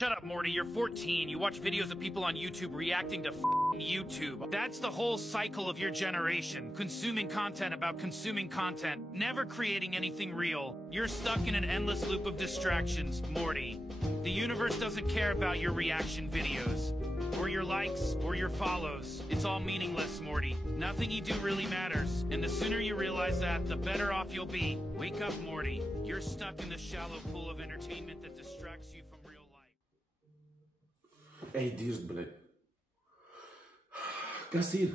Shut up, Morty. You're 14. You watch videos of people on YouTube reacting to YouTube. That's the whole cycle of your generation. Consuming content about consuming content, never creating anything real. You're stuck in an endless loop of distractions, Morty. The universe doesn't care about your reaction videos, or your likes, or your follows. It's all meaningless, Morty. Nothing you do really matters. And the sooner you realize that, the better off you'll be. Wake up, Morty. You're stuck in the shallow pool of entertainment that distracts you from real life. Ej, dirst, bļet. Kas ir?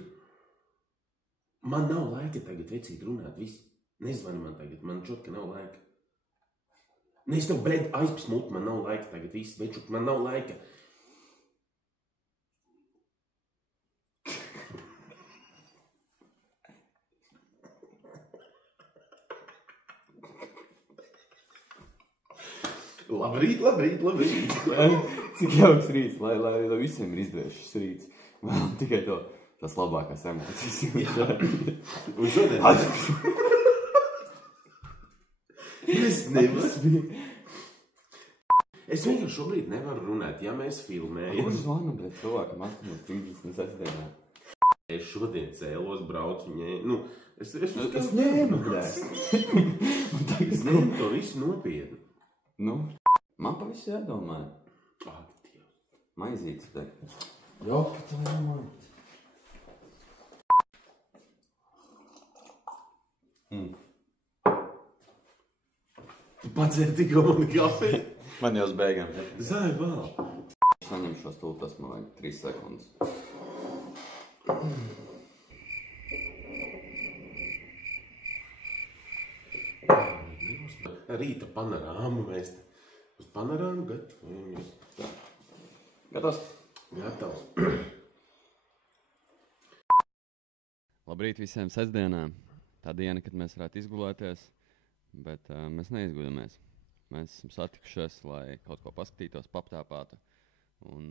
Man nav laika tagad vecīt runāt, viss. Nezvani man tagad, man čot, ka nav laika. Ne, es tev, bļet, aizpsmut, man nav laika tagad, viss, večuk, man nav laika. Labrīt, labrīt, labrīt. Cik jauks rīts, lai visiem ir izdevies šis rīts. Vēl tikai tas labākās emocijas. Un šodien... Es nevaru. Es vienkārši šobrīd nevaru runāt, ja mēs filmējam. Kurš zvana, bet cilvēkam 8.30 sestdienā? Es šodien cēlos, braucu ņēmu. Es ņēmu, blēs. Es ņēmu to visu nopietni. Nu, man pa visu jādomāja. Ak, Dievs. Maizītes te. Jopa, tu nedomāji. Tu padzēri tikko mani kafiju? Man jau uz beigām. Zāj, vēl. Saņem šo stulu, tas man vajag 3 sekundes. Rīta panorāmu mēs uz panorāmu gatavojamies. Gatavs? Gatavs. Labrīt visiem sestdienā. Tā diena, kad mēs varētu izgulēties, bet mēs neizguļamies. Mēs esam satikušies, lai kaut ko paskatītos, paptāpātu un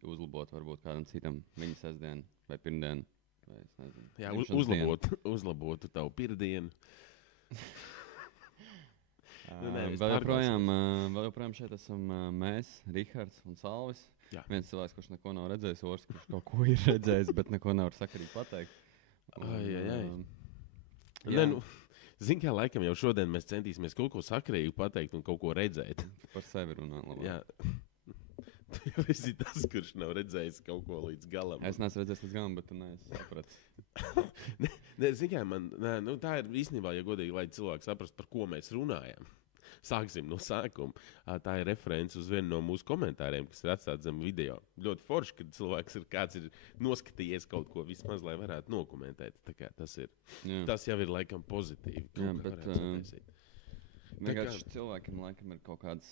uzlabotu varbūt kādam citam viņa sestdienu vai pirmdienu. Vai es nezinu. Jā, uzlabotu tavu pirmdienu. Vēl joprojām šeit esam mēs, Rihards un Salvis. Jā. Viens cilvēks, kurš neko nav redzējis, otrs, kurš kaut ko ir redzējis, bet neko nevar sakarīgi pateikt. Nē, nu, zin kā, laikam jau šodien mēs centīsimies kaut ko sakarīgi pateikt un kaut ko redzēt. Par sevi runā labāk. Jā. Tu jau esi tas, kurš nav redzējis kaut ko līdz galam. Es neesmu redzējis līdz galam, bet tu neesi sapratis. Zin kā, tā ir īstenībā, ja godīgi, lai cilvēki saprast, par ko mēs runājam. Sāksim no sākuma. Tā ir referents uz vienu no mūsu komentāriem, kas ir atstāts zem video. Ļoti forši, kad cilvēks kāds ir noskatījies kaut ko vismaz, lai varētu nokomentēt. Tā kā tas ir. Jā. Tas jau ir laikam pozitīvi. Jā, bet vienkārši cilvēkiem laikam ir kaut kādas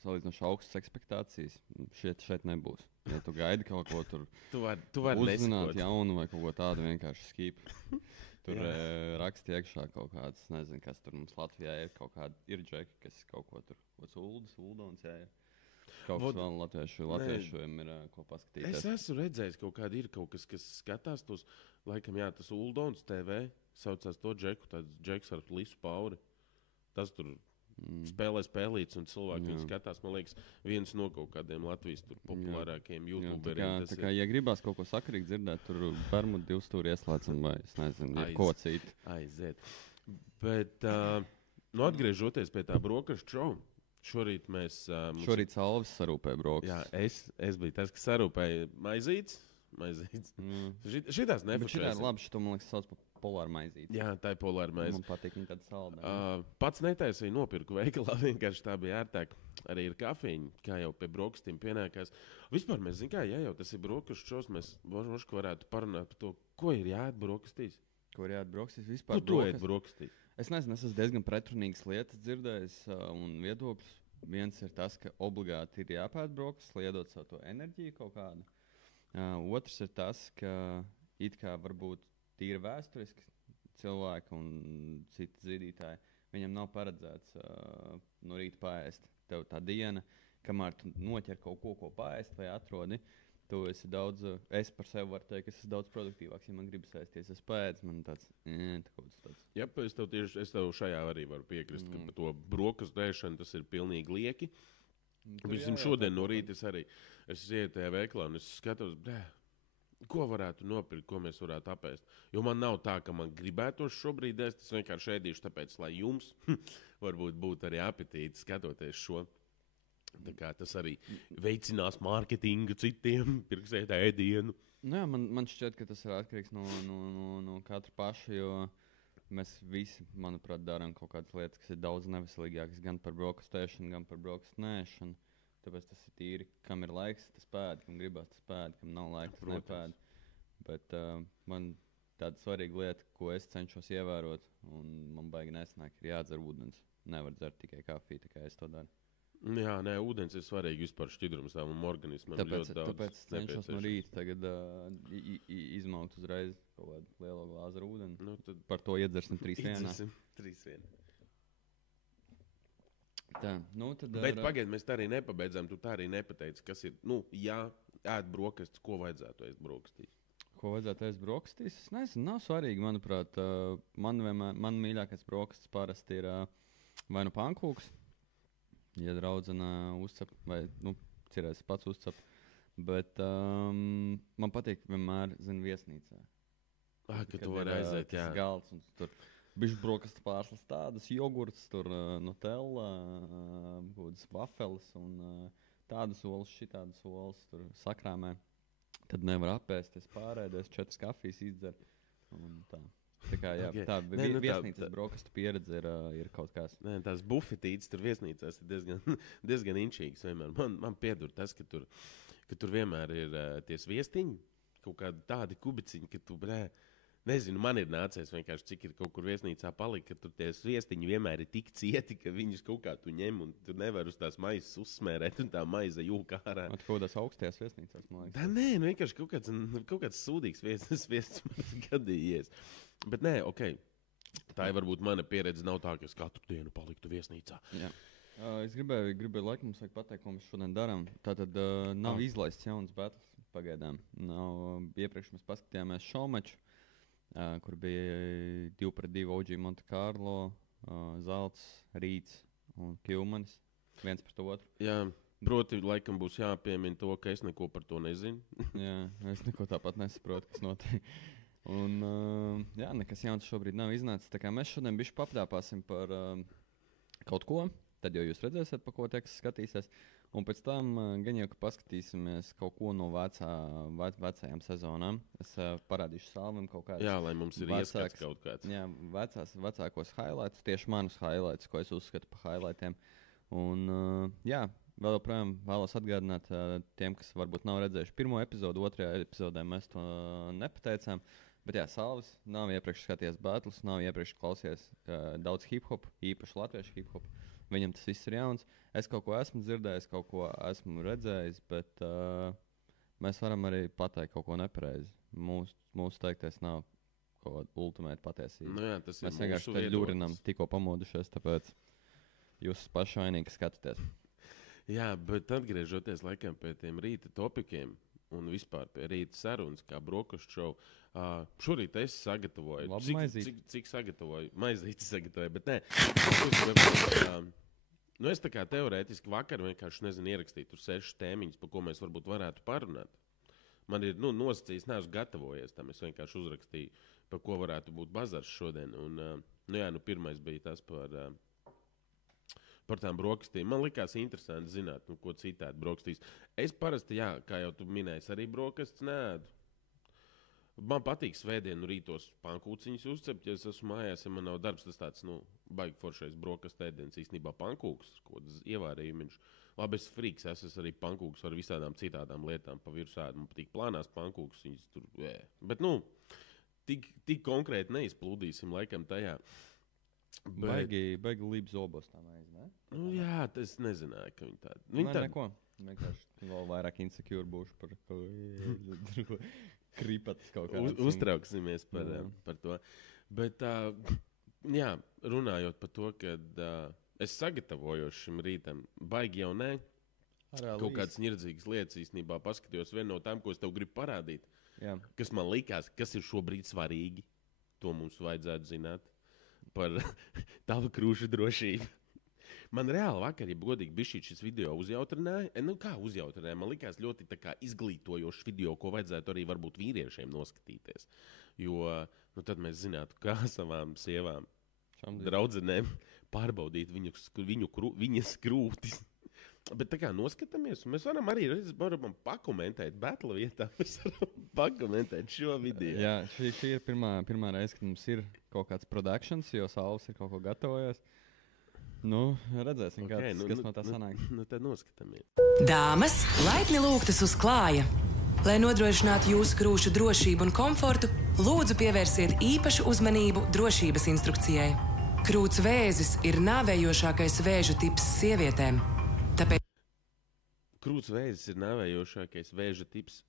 salīdzinoši augstas ekspektācijas. Šeit nebūs. Ja tu gaidi kaut ko tur tu vari uzzināt nesakot. Jaunu vai kaut ko tādu vienkārši skip. Tur raksti iekšā kaut kāds, nezinu, kas tur mums Latvijā ir, kaut kādi ir džeki, kas kaut ko tur, uldons, jā. Kaut kas vēl latviešiem ir ko paskatīties. Es esmu redzējis kaut kādu, ir kaut kas, kas skatās tos, laikam jā, tas Uldons TV, saucās to džeku, tāds džeks ar lisu pauri. Tas tur spēlē spēlītes un cilvēki viņu skatās, man liekas, viens no kaut kādiem Latvijas tur populārākiem YouTuberiem. Tā kā, ja gribās kaut ko sakarīgi dzirdēt, tur Bermudu 2 stūri ieslēdzam vai, es nezinu, ko citu. Aiziet. Bet, atgriežoties pie tā brokastu šovu, šorīt mēs... Šorīt Salvis sarūpēja brokastu. Jā, es biju tas, kas sarūpēja maizītes. Šitās nepašais. Bet šitā ir labi, šito, man liekas, sauc par polāru maizīti. Jā, tā ir polāra maizīte. Man patīk viņa tāda salda. Pats netaisīju nopirku veikalā, vienkārši tā bija ērtāk. Arī ir kafīņa, kā jau pie brokastīm pienākās. Vispār mēs zinām, ja jau tas ir brokastu šos, mēs možka varētu parunāt par to, ko ir jāēd brokastīs. Ko ir jāēd brokastīs? Vispār tu ēd brokastīs? Es nezinu, es esmu diezgan pretrunīgas lietas dzirdējis un viedokļus. Viens ir tas, ka obligāti ir jāpēd brokastis, lai iedot savu to enerģiju kaut kādu. Otrs ir tas, ka it kā varbūt tīri vēsturiski cilvēki un citi zīdītāji, viņam nav paredzēts no rīta paēst tev tā diena, kamēr tu noķer kaut ko paēst vai atrodi, tu esi daudz, es par sevi varu teikt, ka es esmu daudz produktīvāks, ja man gribas ēsties, es paēdzu, man tāds, tāds. Jā, es tev šajā arī varu piekrist, ka par to brokastu ēšanu tas ir pilnīgi lieki. Visam šodien no rīta es ieju tajā veikalā un es skatos, ko varētu nopirkt, ko mēs varētu apēst. Jo man nav tā, ka man gribētos šobrīd ēst, es vienkārši ēdīšu tāpēc, lai jums varbūt būtu arī apetīti skatoties šo. Tā kā tas arī veicinās mārketingu citiem, pirksēt ēdienu. Nu jā, man šķiet, ka tas ir atkarīgs no katra paša, jo mēs visi, manuprāt, darām kaut kādas lietas, kas ir daudz neveselīgākas gan par brokastēšanu, gan par brokastnēšanu. Tāpēc tas ir tīri, kam ir laiks, tas pēd, kam gribas tas pēd, kam nav laika, tas nepēd. Bet man tāda svarīga lieta, ko es cenšos ievērot, un man baigi nesnāk, ir jādzer ūdens. Nevar dzert tikai kafiju, tā kā es to daru. Jā, nē, ūdens ir svarīgi vispār šķidrums tavam organismam. Tāpēc es cenšos no rīta tagad izmaukt uzreiz kaut kādu lielo glāzi ar ūdeni. Nu, par to iedzersim 3 vienā. 3-1. Tā, tad Bet pagaid, mēs tā arī nepabeidzām. Tu tā arī nepateici, kas ir. Jā, ēd brokastis, ko vajadzētu ēst brokastīs? Ko vajadzētu ēst brokastīs? Es nezinu, nav svarīgi, manuprāt. Man mīļākais brokastis parasti ir vai nu pankūks, ja draudzene uzcep, vai cerēs pats uzcep. Bet man patīk vienmēr, viesnīcā. Ka tu vari aiziet, jā. Galds un tur. Bišķi brokastu pārslas tādas, jogurts, tur Nutella, būdas vafeles un tādas olas, šitādas olas tur sakrāmē. Tad nevar apēsties, pārēdies, 4 kafijas izdzer. Tā kā jā, okay. Tā viesnīcas brokastu pieredze ir kaut kas. Nē, tās bufetītes tur viesnīcās ir diezgan inčīgas vienmēr. Man piedur tas, ka tur vienmēr ir tie sviestiņi, kaut kādi tādi kubiciņi, ka tu, nezinu, man ir nācies vienkārši, cik ir kaut kur viesnīcā palika, ka tur tie sviestiņi vienmēr ir tik cieti, ka viņus kaut kā tu ņem un tu nevar uz tās maizes uzsmērēt un tā maize jūka ārā. Kaut kādās augstajās viesnīcās, man liekas. Tā nē, vienkārši kaut kāds sūdīgs viests man gadījies. Bet nē, okei. Tā ir varbūt mana pieredze, nav tā, ka es katru dienu paliktu viesnīcā. Jā. Es gribēju laikam mums vajag pateikt, ko mēs šodien darām. Tātad nav izlaists jauns battles pagaidām. Iepriekš mēs paskatījāmies šovmeču. Kur bija 2-2 OG Monte Carlo, Zelts, Rīts un Kilmanis, viens pret otru. Jā, proti, laikam būs jāpiemina to, ka es neko par to nezinu. Jā, es neko tāpat nesaprotu, kas notiek. Un, nekas jauns šobrīd nav iznācis. Tā kā mēs šodien bišķi papļāpāsim par kaut ko, tad jau jūs redzēsiet, pa ko teksts skatīsies. Un pēc tam gan jau, ka paskatīsimies kaut ko no vecajām sezonām. Es parādīšu Salvim kaut kādus. Jā, lai mums ir ieskats kaut kāds. Jā, vecākos highlights, tieši manus highlights, ko es uzskatu par highlightiem. Un vēl joprojām vēlos atgādināt tiem, kas varbūt nav redzējuši pirmo epizodu, 2. epizodē mēs to nepateicām. Bet jā, Salvis nav iepriekš skaties battles, nav iepriekš klausies daudz hip-hop, īpaši latviešu hip-hop. Viņam tas viss ir jauns. Es kaut ko esmu dzirdējis, kaut ko esmu redzējis, bet mēs varam arī pateikt kaut ko nepareizi. Mūsu teiktais nav kaut kāda ultimēta patiesība. Nu jā, tas ir mēs vienkārši te ļurinam, tikko pamodušies, tāpēc jūs paši vainīgi skatāties. Jā, bet atgriežoties laikam pie tiem rīta topikiem un vispār pie rīta sarunas, kā brokastu šovu, šorīt es sagatavoju. Cik sagatavoju? Maizīti sagatavoju, bet nē. Es tā kā teorētiski vakar vienkārši ierakstīt tur 6 tēmiņas, par ko mēs varbūt varētu parunāt. Man ir nosacījis, neesmu gatavojies tam. Es vienkārši uzrakstīju, par ko varētu būt bazars šodien. Un, pirmais bija tas par tām brokastīm. Man likās interesanti zināt, ko citādi brokastīs. Es parasti, kā jau tu minēji, arī brokastis neēdu. Man patīk svētdienu rītos pankūciņus uzcept, ja es esmu mājās, ja man nav darbs. Tas tāds, baigi foršais brokastu ēdiens, īstenībā pankūks, ko ievārījumiņš. Labi, es friks, es esmu arī pankūks ar visādām citādām lietām pa virsmu ēdu. Man patīk plānās pankūks, viņas tur, Bet, tik konkrēti neizplūdīsim laikam tajā. Baigi līdz zobos tā maize, ne? Jā, tas nezināju, ka viņi tādi. Viņi tādi. Neko, vienkārši vēl vairāk insecure būšu par kripatas kaut kādā. Uztrauksimies par to. Bet, runājot par to, kad es sagatavojos šim rītam, baigi jau ne. Kaut kādas nirdzīgas lietas īstenībā paskatījos vienu no tām, ko es tev gribu parādīt. Jā. Kas man likās, kas ir šobrīd svarīgi. To mums vajadzētu zināt par tavu krūšu drošību. Man reāli vakar, ja godīgi bija šis video uzjautrināja. Nu, kā uzjautrināja? Man likās ļoti tā kā izglītojošs video, ko vajadzētu arī varbūt vīriešiem noskatīties. Jo tad mēs zinātu, kā savām sievām, draudzenēm pārbaudīt viņas krūtis. Bet tā kā noskatāmies, un mēs varam arī pakomentēt battle vietā, mēs varam pakomentēt šo video. Jā, šī ir pirmā reize, kad mums ir kaut kāds productions, jo Sauls ir kaut ko gatavojies. Nu, redzēsim, kas no tā sanāk. Nu, tad noskatāmies. Dāmas, laipni lūgtas uz klāja. Lai nodrošinātu jūsu krūšu drošību un komfortu, lūdzu pievērsiet īpašu uzmanību drošības instrukcijai. Krūts vēzis ir nāvējošākais vēžu tips sievietēm. Tāpēc Krūts vēzis ir nāvējošākais vēža tips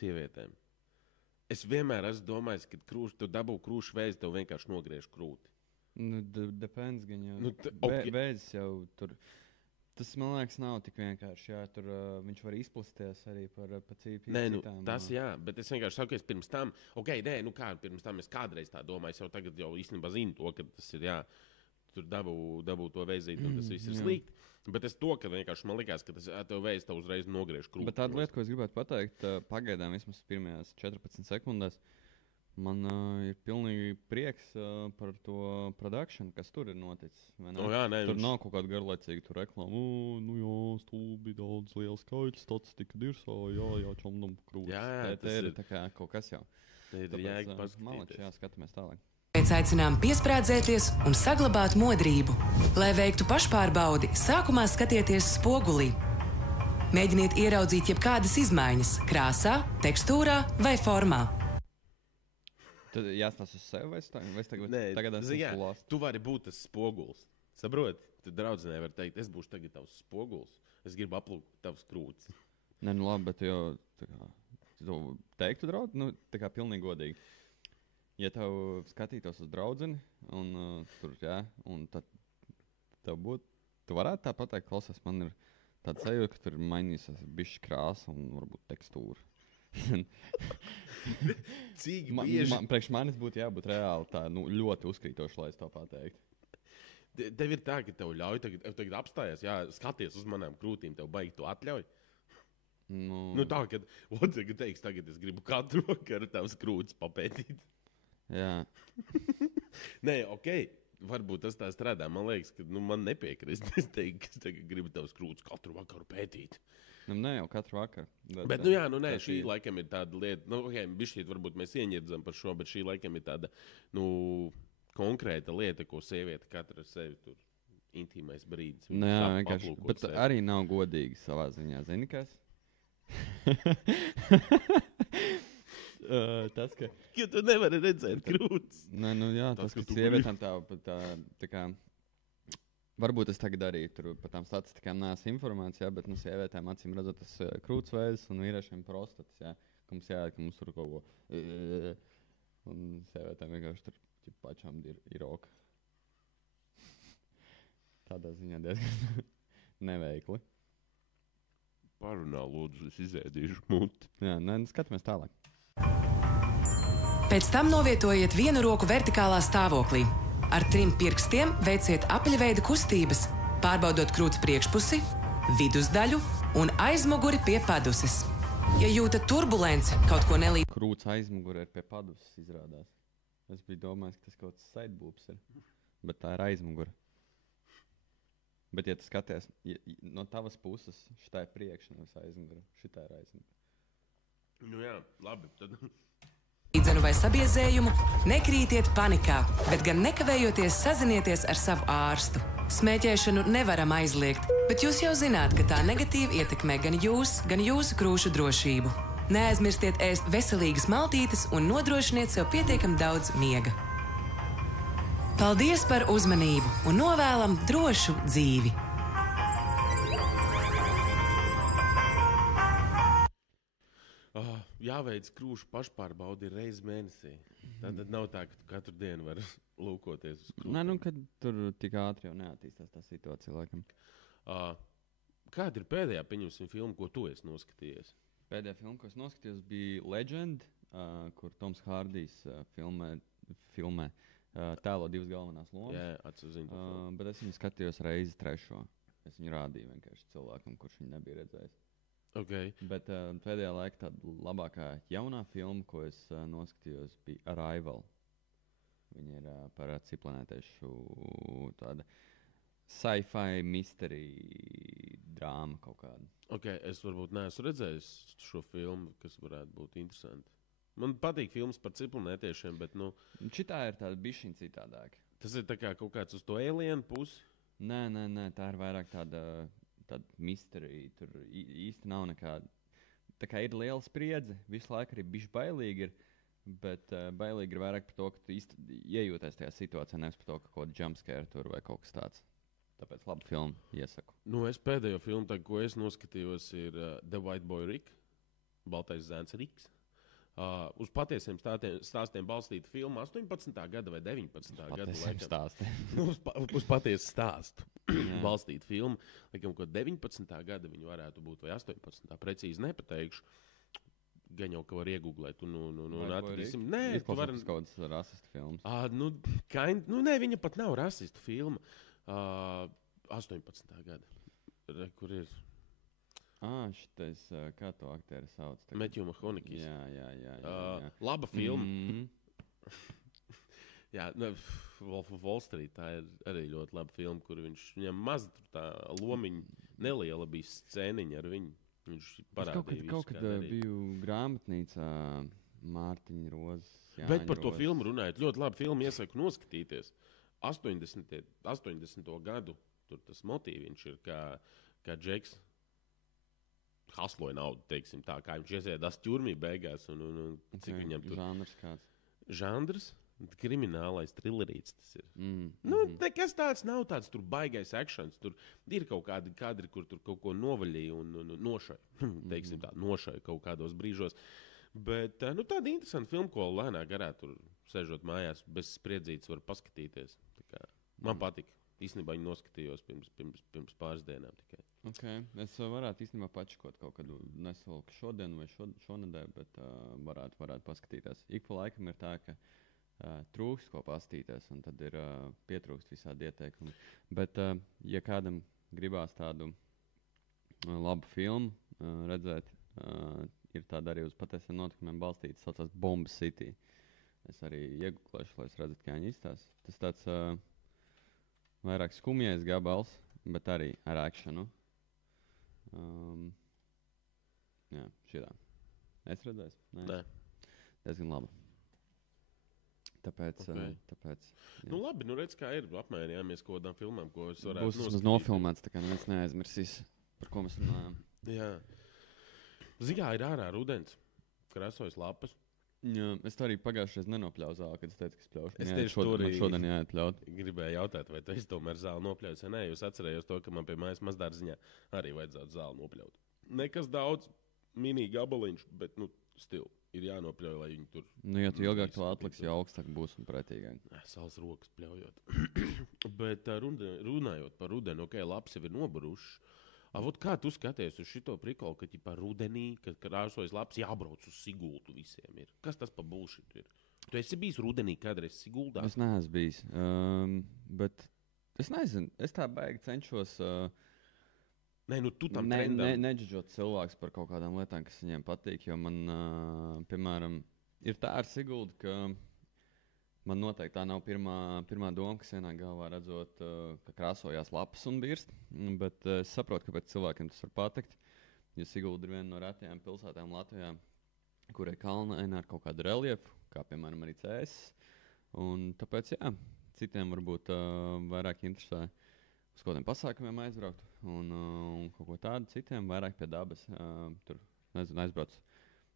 sievietēm. Es vienmēr esmu domājis, ka tu dabū krūšu vēzi, tev vienkārši nogriež krūti. Nu, depends gan jau. Nu, Vēzis jau tur. Tas, man liekas, nav tik vienkārši. Jā, tur viņš var izplasties arī par cīpīm. Nē, nu, tas jā, bet es vienkārši saku, pirms tam, pirms tam es kādreiz tā domāju, es jau tagad jau īstenībā zinu to, ka tas ir, jā, tur dabū to vēzīt, un tas viss ir slikti. Bet es to, ka vienkārši man likās, ka tas tev veids tev uzreiz nogriež krūti. Bet tāda lieta, ko es gribētu pateikt, pagaidām vismaz pirmajās 14 sekundēs, man ir pilnīgi prieks par to produkciju, kas tur ir noticis. Tur nav kaut kāda garlaicīga reklāma. Nu jā, stulbi daudz liels skaits, statistika dirsā, jā, čomdam krūtis. Jā, tā ir tā kā kaut kas jau. Tā ir jēga paskatīties. Jā, skatāmies tālāk. Pēc aicinām piesprādzēties un saglabāt modrību. Lai veiktu pašpārbaudi, sākumā skatieties spogulī. Mēģiniet ieraudzīt jebkādas izmaiņas krāsā, tekstūrā vai formā. Tad jāstāsta uz sevi, vai tagad esmu lāsts? Tu vari būt tas spoguls. Saproti? Tad draudzenei var teikt, es būšu tagad tavs spoguls. Es gribu aplūkt tavs krūtis. Nē, nu labi, bet jau tu teiktu draudz, nu tā kā pilnīgi godīgi. Ja tev skatītos uz draudzeni, un tur, jā, un tad tev būtu, tu varētu tā pateikt, klausies, man ir tāda sajūta, ka tur ir mainījusies bišķi krāsa un varbūt tekstūra. Cik bieži? Priekš manis būtu jābūt reāli tā, nu, ļoti uzkrītoši, lai es to pateiktu. Tev ir tā, ka tev ļauj, tagad apstājies, jā, skaties uz manām krūtīm, tev baigi to atļauj. Nu tā, kad Lodzīga teiks, tagad es gribu katru vakaru tavs krūtis papētīt. Jā. Nē, ok, varbūt tas tā strādā. Man liekas, ka man nepiekrist. Es teiktu, ka es tagad gribu tavs krūtis katru vakaru pētīt. Nu, ne jau katru vakaru. Bet šī laikam ir tāda lieta, bišķīt varbūt mēs ieņirdzam par šo, bet šī laikam ir tāda, konkrēta lieta, ko sieviete katra sevi tur intīmais brīdis. Nē, vienkārši, bet sevi. Arī nav godīgi savā ziņā, zini kas? Tas, ka... Jo tu nevari redzēt krūtis. Nē, nu jā, tas ka sievietēm tā kā... Varbūt es tagad arī tur par tām statistikām neesmu informācijā, bet sievietēm acīm redzot tas krūtsvēzis un vīriešiem prostatas, jā. Ka mums tur kaut ko... Un sievietēm vienkārši tur pašām ir roka. Tādā ziņā diezgan neveikli. Parunā, lūdzu, es izēdīšu muti. Jā, skatāmies tālāk. Pēc tam novietojiet vienu roku vertikālā stāvoklī. Ar 3 pirkstiem veiciet apaļveida kustības, pārbaudot krūts priekšpusi, vidusdaļu un aizmuguri pie paduses. Ja jūtat turbulenci, kaut ko nelīdz... Krūts aizmuguri ir pie paduses izrādās. Es biju domājis, ka tas kaut kāds sideboops ir, bet tā ir aizmuguri. Bet, ja tu skaties, no tavas puses šitā ir priekš, nevis aizmuguri, šitā ir aizmuguri. Nu jā, labi, tad... Līdzenu vai sabiezējumu, nekrītiet panikā, bet gan nekavējoties sazinieties ar savu ārstu. Smēķēšanu nevaram aizliegt, bet jūs jau zināt, ka tā negatīvi ietekmē gan jūs, gan jūsu krūšu drošību. Neaizmirstiet ēst veselīgas maltītes un nodrošiniet sev pietiekami daudz miega. Paldies par uzmanību un novēlam drošu dzīvi! Jāveic krūšu pašpārbaudi reizi mēnesī. Tad nav tā, ka tu katru dienu vari lūkoties uz krūtīm. Nē, kad tur tik ātri jau neattīstās tā situācija, laikam. Kāda ir pēdējā, pieņemsim, filma, ko tu esi noskatījies? Pēdējā filma, ko es noskatījos, bija Legend, kur Toms Hārdijs filmē tēlo divas galvenās lomas. Jā, atzinu. Bet es viņu skatījos reizi trešo. Es viņu rādīju vienkārši cilvēkam, kurš viņu nebija redzējis. Okay. Bet pēdējā laikā tāda labākā jaunā filma, ko es noskatījos, bija Arrival. Viņa ir par ciplanētiešu tāda sci-fi mystery drāma kaut kāda. Okay, es varbūt neesmu redzējis šo filmu, kas varētu būt interesanti. Man patīk filmas par ciplanētiešiem, bet Šitā ir tāda bišķiņa citādāka. tas ir tā kā kaut kāds uz to alienu pusi. Nē, tā ir vairāk tāda mystery. Tur īsti nav nekāda. Tā kā ir liela spriedze, visu laiku arī bišķi bailīgi ir, bet bailīgi ir vairāk par to, ka tu īsti iejūties tajā situācijā, nevis par to, ka kaut kāda jumpscare tur vai kaut kas tāds. Tāpēc labu filmu iesaku. Es pēdējo filmu, ko es noskatījos, ir The White Boy Rick, Baltais zēns Riks. Uz patiesiem stāstiem balstīta filma 18. gada vai 19. gada. Uz patiesu stāstu balstīta filma. Laikam, ko 19. gada viņa varētu būt, vai 18. precīzi nepateikšu. Gan jau, ka var iegooglēt un atradīsim. Nē, tu vari... kaut kāds rasistu filmas. Nē, viņa pat nav rasistu filma. 18. gada. Kur ir? Šitais, kā to aktieri sauc? Matthew McConaughey. Jā. Laba filma. Jā, Wolf of Wall Street, tā ir arī ļoti laba filma, kur viņam maz tā lomiņa neliela bija scēniņa ar viņu. Viņš parādīja visu. Kaut kad biju grāmatnīcā Mārtiņa Rozes. Bet par to filmu runājot, ļoti labi filmu iesaku noskatīties. 80. gadu tur tas motīviņš ir, kā Džeks hasloja naudu, teiksim tā, kā viņš iesēdās ķurmī beigās. Cik viņam tur? Žanrs kāds? Žanrs? Kriminālais trilerīts tas ir. Nekas tāds nav tāds tur baigais akšans. Tur ir kaut kādi kadri, kur tur kaut ko novaļīja un nošoja. Teiksim tā, nošoja kaut kādos brīžos. Bet tāda interesanta filma, ko lēnā garā tur sēžot mājās bez spriedzītes var paskatīties. Man patika. Īstenībā viņu noskatījos pirms pāris dienām tikai. Okay. Es varētu īstenībā pačakot kaut kādu nesalku šodien vai šonedēļ, bet varētu paskatīties. Ik pa laikam ir tā, ka trūkst ko pastīties, un tad ir pietrūkst visādi ieteikumi. Bet, ja kādam gribās tādu labu filmu redzēt, ir tāda arī uz patiesiem notikumiem balstīta, saucās Bomba City. Es arī iegūklēšu, lai es redzētu, kā viņi izstāsta. Tas tāds vairāk skumjais gabals, bet arī ar akšanu. Jā, šitā. Es redzēju? Nē. Diezgan labi. Tāpēc. Labi, redz, kā ir. Apmērījāmies kaut kādām filmām, ko es varētu noskatīt. Būs vismaz nofilmēts, tā kā neviens neaizmirsīs, par ko mēs runājam. Jā. Zigā ir ārā rudens, krasojas lapas. Jā, es to arī pagājušajā reizē nenopļauju zāli, kad es teicu, ka es pļaušu. Es tieši to arī šodien jāatpļaut. Gribēju jautāt, vai tu esi tomēr zāli nopļauts vai nē. Jūs atcerējos to, ka man pie mājas mazdārziņā arī vajadzētu zāli nopļaut. Nekas daudz, mini gabaliņš, bet stil ir jānopļauj, lai viņi tur... Ja tu ilgāk to atliksi, jau augstāk būs un pretīgāk. Sals rokas pļaujot. Bet runājot par rudeni, lapas jau ir nobarušas. Kā tu skaties uz šito prikolu, ka par rudenī, kad krāsojas lapas, jābrauc uz Sigultu visiem ir? Kas tas pa bullshit ir? Tu esi bijis rudenī kādreiz Sigultā? Es neesmu bijis, bet es nezinu, es tā baigi cenšos tu tam trendam. Neģidžot cilvēks par kaut kādām lietām, kas viņiem patīk, jo man, piemēram, ir tā ar Sigultu, ka man noteikti tā nav pirmā doma, kas ienāk galvā redzot, ka krāsojās lapas un birst, bet es saprotu, kāpēc cilvēkiem tas var patikt, jo Sigulda ir viena no retajām pilsētām Latvijā, kurai kalnainā ar kaut kādu reliefu, kā piemēram arī Cēsis, un tāpēc, jā, citiem varbūt vairāk interesē uz kaut kādiem pasākumiem aizbraukt, un kaut ko tādu citiem vairāk pie dabas, tur, nezinu, aizbrauc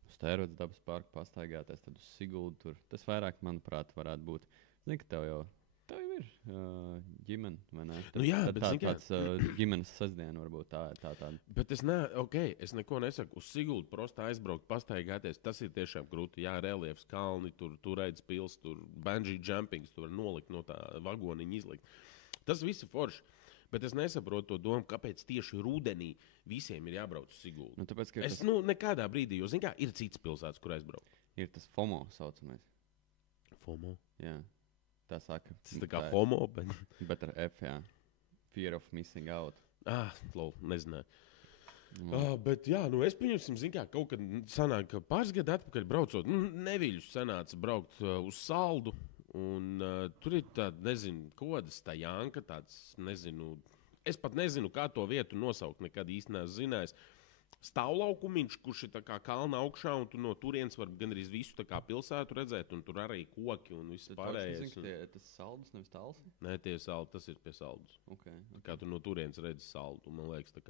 uz Tērvets dabas parku pastaigāties, tad uz Siguldu tur. Tas vairāk, manuprāt, varētu būt. Zini, ka tev ir ģimene, vai ne? Tāds ģimenes sestdiena varbūt tā. Bet es neko nesaku. Uz Siguldu prosti aizbraukt, pastaigāties. Tas ir tiešām grūti. Jā, reliefs, kalni, tur redz pils, tur bungee jumpings, tur var nolikt no tā vagoniņa izlikt. Tas viss ir forši. Bet es nesaprotu to domu, kāpēc tieši rudenī visiem ir jābrauc uz Siguldu. Tāpēc, es nekādā brīdī, jo zini kā, ir cits pilsētas, kur aizbraukt. Ir tas FOMO saucamais. FOMO? Jā. Tā saka. Tas tā kā homo, bet... Bet ar F, jā. Fear of missing out. Lol, nezināju. Bet jā, es pieņemsim, kaut kad sanāk, ka pāris gadu atpakaļ braucot, neviļus sanāca braukt uz Saldu, un tur ir tāda, nezinu, kodas, tā Janka, tāds, nezinu, es pat nezinu, kā to vietu nosaukt, nekad īsti neesmu zinājis. Stāvlaukumiņš, kurš ir tā kā kalna augšā, un tu no turienes var gandrīz visu tā kā pilsētu redzēt, un tur arī koki un viss pārējais. Tas Saldus, nevis Talsi? Nē, tie Saldi, tas ir pie Saldus. Okay. Kā tu no turienes redzi Saldu, man liekas,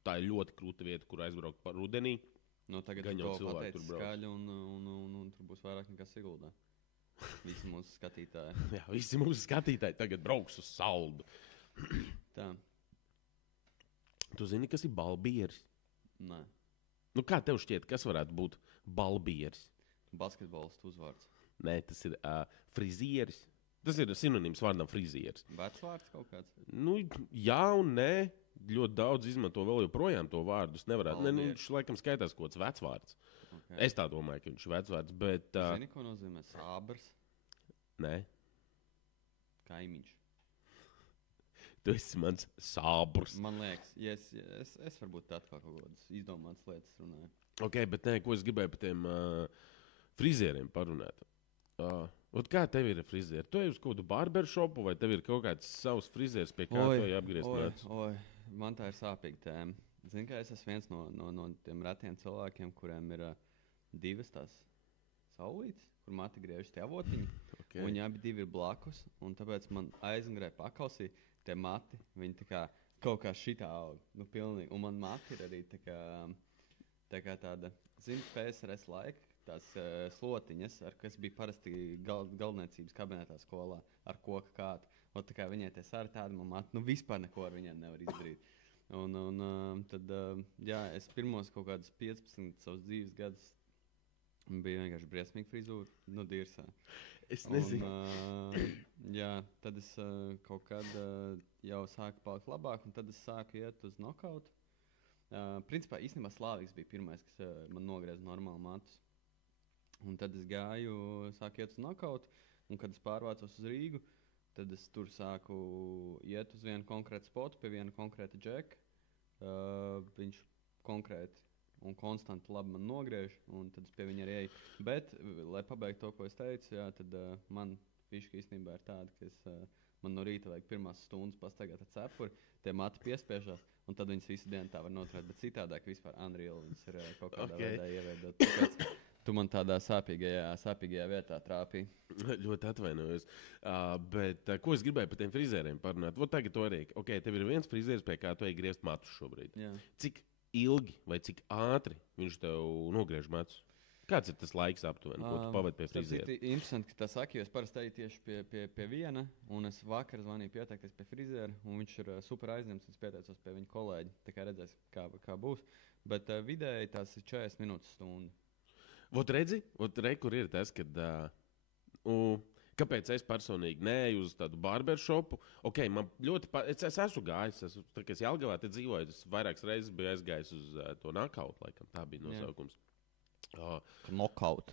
tā ir ļoti krūta vieta, kur aizbraukt par rudenī. Tagad jau cilvēki tur brauc. Skaļi, un tur būs vairāk nekā Siguldā. Visi mūsu skatītāji. Jā, visi mūsu skatītāji tagad brauks uz Saldu. Tā. Tu zini, kas ir balbieris? Nē. Kā tev šķiet, kas varētu būt balbieris? Basketbolistu uzvārds. Nē, tas ir frizieris. Tas ir sinonīms vārdam frizieris. Vecvārds kaut kāds? Jā un nē. Ļoti daudz izmanto vēl joprojām to vārdu. Es nevarētu. Viņš laikam skaitās kaut kāds vecvārds. Okay. Es tā domāju, ka viņš ir vecvārds, bet... Zini, ko nozīmē sābrs? Nē. Kaimiņš. Tu esi mans sābrs. Man liekas, es varbūt tā kā kaut kādas izdomātas lietas runāju. Ok, bet nē, ko es gribēju par tiem frizieriem parunāt. Kā tev ir frizieri? Tu ej uz kaut kādu barbershopu vai tev ir kaut kāds savs frizieris, pie kā tu ej apgriezt mācus? Man tā ir sāpīga tēma. Zini, ka es esmu viens no tiem retiem cilvēkiem, kuriem ir divas tās saulītes, kur mati griežas tie avotiņi. Okay. Un viņi abi divi ir blakus, un tāpēc man aizmugurē pakausī tie mati, viņi tā kā kaut kā šitā aug. Pilnīgi. Un man mati ir arī tā kā tāda, zini, PSRS laika, tās slotiņas, kas bija parasti galvniecības kabinetā skolā ar koka kātu. Tā kā viņai tie sāri tādi, man mati, vispār neko ar viņiem nevar izdarīt. Tad, jā, es pirmos kaut kādus 15 savus dzīves gadus bija vienkārši briesmīga frizūra, dirsā. Es nezinu. Jā, tad es kaut kad jau sāku palikt labāk, un tad es sāku iet uz nokautu. Principā, īstenībā Slāviks bija pirmais, kas man nogrieza normāli matus. Un tad es sāku iet uz nokautu, un kad es pārvācos uz Rīgu, tad es tur sāku iet uz vienu konkrētu spotu, pie viena konkrēta džeka. Viņš konkrēti un konstanti labi man nogriež, un tad es pie viņa arī eju. Bet, lai pabeigtu to, ko es teicu, jā, tad man fiška īstenībā ir tāda, ka man no rīta vajag pirmās stundas pastaigāt ar cepuri, tie mati piespiežās, un tad viņas visu dienu tā var noturēt. Bet citādāk vispār unreal viņas ir kaut kādā veidā ieveidot. Tāpēc tu man tādā sāpīgajā vietā trāpīji. Ļoti atvainojos. Bet ko es gribēju par tiem frizieriem parunāt? Tagad to arī. Tev ir viens frizieris, pie kā tu ej griezt matus šobrīd. Jā. Cik ilgi vai cik ātri viņš tev nogriež matus? Kāds ir tas laiks aptuveni, ko tu pavadi pie friziera? Tas ir interesanti, ka tā saka, jo es parasti eju tieši pie viena, un es vakar zvanīju pieteikties pie friziera, un viņš ir super aizņemts, un es pieteicos pie viņa kolēģi. Tā kā redzēs, kā būs. Bet vidēji tās ir 40 minūtes stundu. Redzi, kur ir tas, kad... Kāpēc es personīgi neeju uz tādu barbershopu? Man ļoti es esmu gājis, tā kā es Jelgavā te dzīvoju, es vairākas reizes biju aizgājis uz to nakautu, laikam, tā bija nosaukums. Knockout.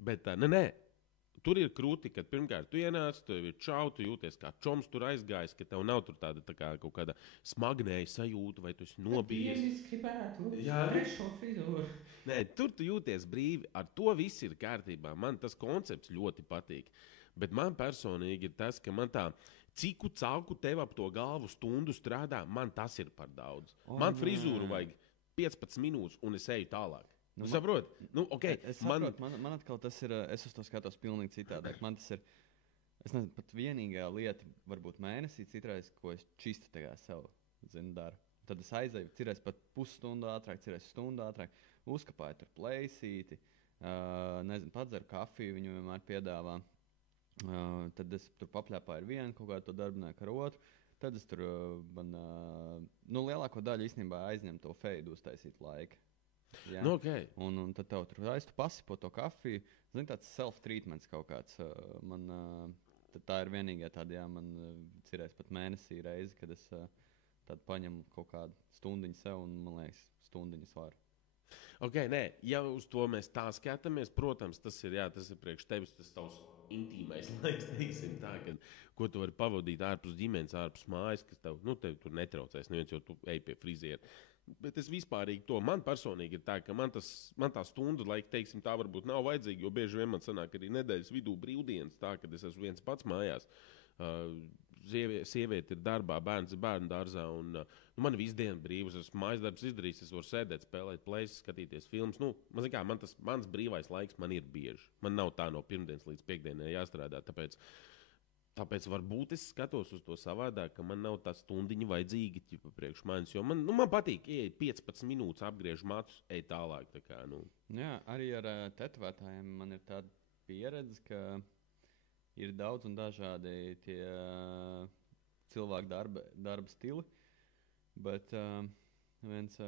Bet nē. Tur ir krūti, kad pirmkārt tu ienāc, tev ir čau, tu jūties kā čoms tur aizgājis, ka tev nav tur tāda tā kā kaut kāda smagnēja sajūta, vai tu esi nobijies. Jā, nē, tur tu jūties brīvi, ar to viss ir kārtībā. Man tas koncepts ļoti patīk. Bet man personīgi ir tas, ka man tā ciku cauku tev ap to galvu stundu strādā, man tas ir par daudz. Man frizūru vajag 15 minūtes, un es eju tālāk. Tu saproti? Es saprotu, man atkal tas ir, es uz to skatos pilnīgi citādāk. Man tas ir, es nezinu, pat vienīgā lieta, varbūt mēnesī, citreiz, ko es čisti tagad sev, daru. Tad es aizēju, citreiz pat pusstundu ātrāk, citreiz stundu ātrāk, uzkapāju tur pleisīti, nezinu, padzeru kafiju, viņu vienmēr piedāvā. Tad es tur papļāpāju ar vienu, kaut kādu to darbinieku ar otru. Tad es tur, lielāko daļu īstenībā aizņem to feidu uztaisīt laika. Ja? Un tad tev tur aiztu pasipo to kafiju. Zini, tāds self-treatments kaut kāds. Tā ir vienīgā tāda, jā, man cirēs pat mēnesī reizi, kad es tad paņemu kaut kādu stundiņu sev un, man liekas, stundiņu svaru. Nē, ja uz to mēs tā skatāmies, protams, tas ir priekš tevis, tas tavs intīmais laiks, teiksim tā, ko tu vari pavadīt ārpus ģimenes, ārpus mājas, kas tev tur netraucēs, neviens, jo tu ej pie friziera. Bet es vispārīgi to, man personīgi ir tā, ka man tā stundu laika, teiksim, tā varbūt nav vajadzīga, jo bieži vien man sanāk arī nedēļas vidū brīvdienas, tā, kad es esmu viens pats mājās. Sieviete ir darbā, bērns ir bērnu dārzā, un man visu dienu brīvs, esmu mājas darbs izdarījis, es varu sēdēt, spēlēt plēs, skatīties filmas. Mans brīvais laiks man ir bieži. Man nav tā no pirmdienas līdz piekdienai jāstrādā, tāpēc varbūt es skatos uz to savādāk, ka man nav tā stundiņa vajadzīga priekš manis, jo man patīk ieiet 15 minūtes, apgriež matus, ej tālāk. Tā kā, Jā, arī ar tetovētājiem man ir tāda pieredze, ka ir daudz un dažādi tie cilvēku darba stili, bet viens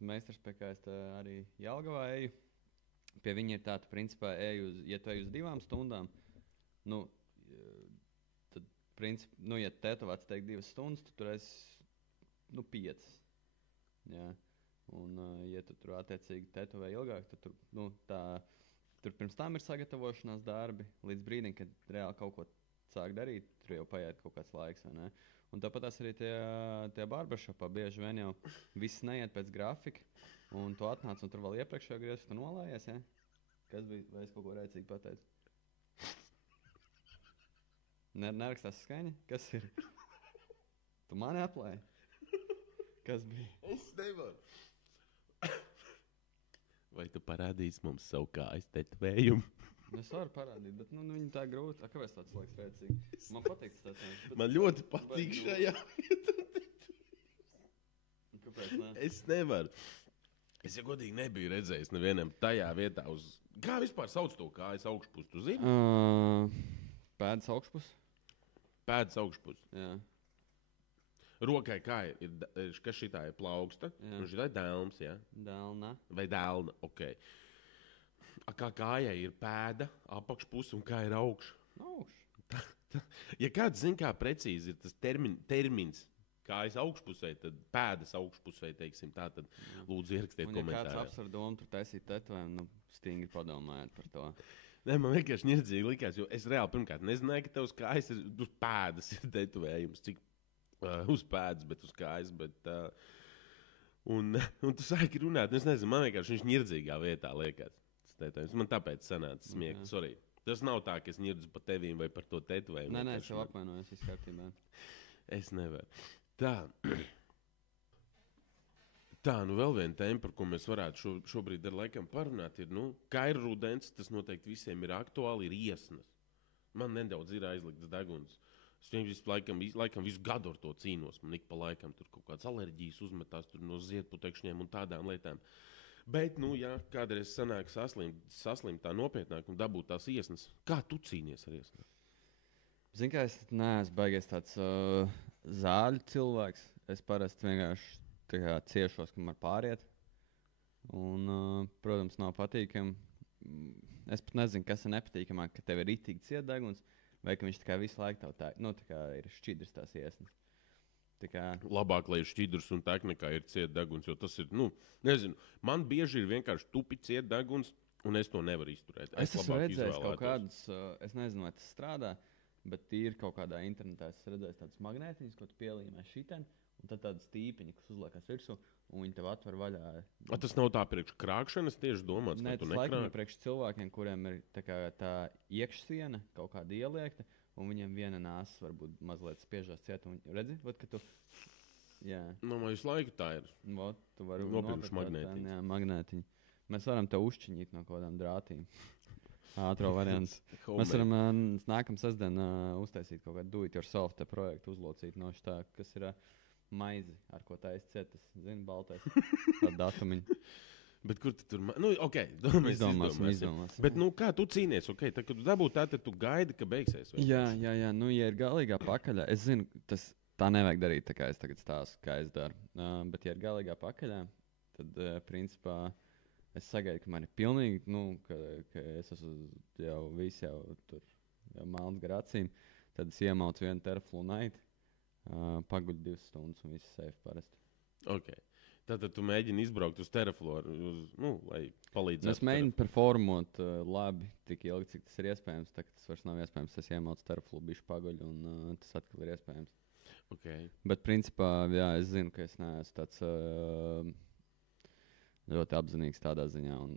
meistars, pie kā es arī Jelgavā eju, pie viņa ir tāda, principā, ja tu ej uz 2 stundām, tad, principā, ja tetovēts teikt 2 stundas, tu tur esi 5. Jā. Un, ja tu tur attiecīgi tetovē ilgāk, tad tur pirms tam ir sagatavošanās darbi, līdz brīdim, kad reāli kaut ko sāk darīt, tur jau paiet kaut kāds laiks, vai ne? Un tāpat arī tie barbershopā bieži vien jau viss neiet pēc grafika, un tu atnāc, un tur vēl iepriekšējā griezos, tu nolājies, ja? Kas bija, vai es kaut ko rēcīgi pateicu? Nerakstās skaņa? Kas ir? Tu mani aplēji? Kas bija? Es nevaru. Vai tu parādīsi mums savu kājas tetovējumu? Es varu parādīt, bet viņi tā grūti. Kāpēc tāds liekas rēcīgi? Man patīk tas tāds. Man ļoti patīk šajā vietā. Kāpēc ne? Es nevaru. Es, ja godīgi, nebiju redzējis nevienam tajā vietā uz... Kā vispār sauc to kājas augšpus, tu zini? Pēdas augšpus? Pēdas augšpus. Jā. Rokai kā ir, kas šitā ir plauksta, un šitā ir dēlns, ja? Dēlna. Vai dēlna, ok. Kā kājai ir pēda, apakšpus un kā ir augš? Ja kāds zina, kā precīzi ir tas termins kājas augšpusē, tad pēdas augšpusē, teiksim tā, tad lūdzu ierakstiet komentārā. Un ja kāds apsver domu tur taisīt tetovējumu, stingri padomājiet par to. Nē, man vienkārši nirdzīgi likās, jo es reāli pirmkārt nezināju, ka tavs kājas ir uz pēdas ir tetovējums, cik uz pēdas, bet uz kājas, un tu sāki runāt, es nezinu, man vienkārši viņš nirdzīgā vietā liekas. Man tāpēc sanāca smiekli, sorry. Tas nav tā, ka es nirdzu par tevīm vai par to tetovējumu. Nē, es jau apvainojos, viss kārtībā. Es nevaru. Tā, vēl viena tēma, par ko mēs varētu šobrīd ar laikam parunāt, ir, kā ir rudens, tas noteikti visiem ir aktuāli, ir iesnas. Man nedaudz ir aizlikts deguns. Es laikam visu gadu ar to cīnos. Man ik pa laikam tur kaut kādas alerģijas uzmetās no ziedputekšņiem un tādām lietām. Bet, ja kādreiz sanāk saslimt tā nopietnāk un dabūt tās iesnas, kā tu cīnies ar iesnām? Zini, kā es neesmu baigies tāds zāļu cilvēks. Es parasti vienkārši ciešos, kamēr pāriet. Un, protams, nav patīkami. Es pat nezinu, kas ir nepatīkamāk, ka tev ir ritīgi cietdeguns. Vai ka viņš visu laiku tā kā ir šķidrs tās iesnas. Labāk, lai ir šķidrs un tā nekā ir cietdeguns, jo tas ir, nezinu, man bieži ir vienkārši tupi cietdeguns, un es to nevaru izturēt. Es esmu redzējis kaut kādus, es nezinu, vai tas strādā, bet ir kaut kādā internetā, es redzēju tādus magnētiņus, ko tu pielīmē šitien, un tad tādas tīpiņi, kas uzliekas virsū, un viņi tev atver vaļā. Tas nav tā priekš krākšanas tieši domāts, ka tu nekrāk? Nē, tas laikam ir priekš cilvēkiem, kuriem ir tā iekšsiena kaut kāda ieliekta, un viņiem viena nāsa varbūt mazliet spiežās ciet. Redzi, ka tu... Jā. Visu laiku tā ir. Tu vari nopirkt magnētiņu. Jā, magnētiņu. Mēs varam te uzšķiņīt no kaut kādām drātīm. Ātro variants. Mēs varam nākam sestdien uztaisīt kaut kādu do-it-yourself te projektu, uzlocīt no šitā, kas ir... maizi, ar ko tā izciet, tas, zini, baltais, tāda datumiņa. Bet kur tu tur... Izdomāsim. Bet, kā tu cīnies, ok? Tad, kad tu dabū tā, tad tu gaidi, ka beigsies. Jā. Ja ir galīgā pakaļā, es zinu, tā nevajag darīt, tā kā es tagad stāstu, kā es daru. Bet, ja ir galīgā pakaļā, tad, principā, es sagaidu, ka man ir pilnīgi, ka es esmu jau tur melns gar acīm, tad es iemaucu vienu terflu naiti. Paguļ 2 stundas un viss safe parasti. Ok. Tad tu mēģini izbraukt uz terafloru, lai palīdzētu. Es mēģinu performot labi tik ilgi, cik tas ir iespējams. Tā, tas vairs nav iespējams. Es iemaucu terafloru bišķi pagaļu, un tas atkal ir iespējams. Okay. Bet, principā, jā, es zinu, ka es neesmu tāds ļoti apzinīgs tādā ziņā. Un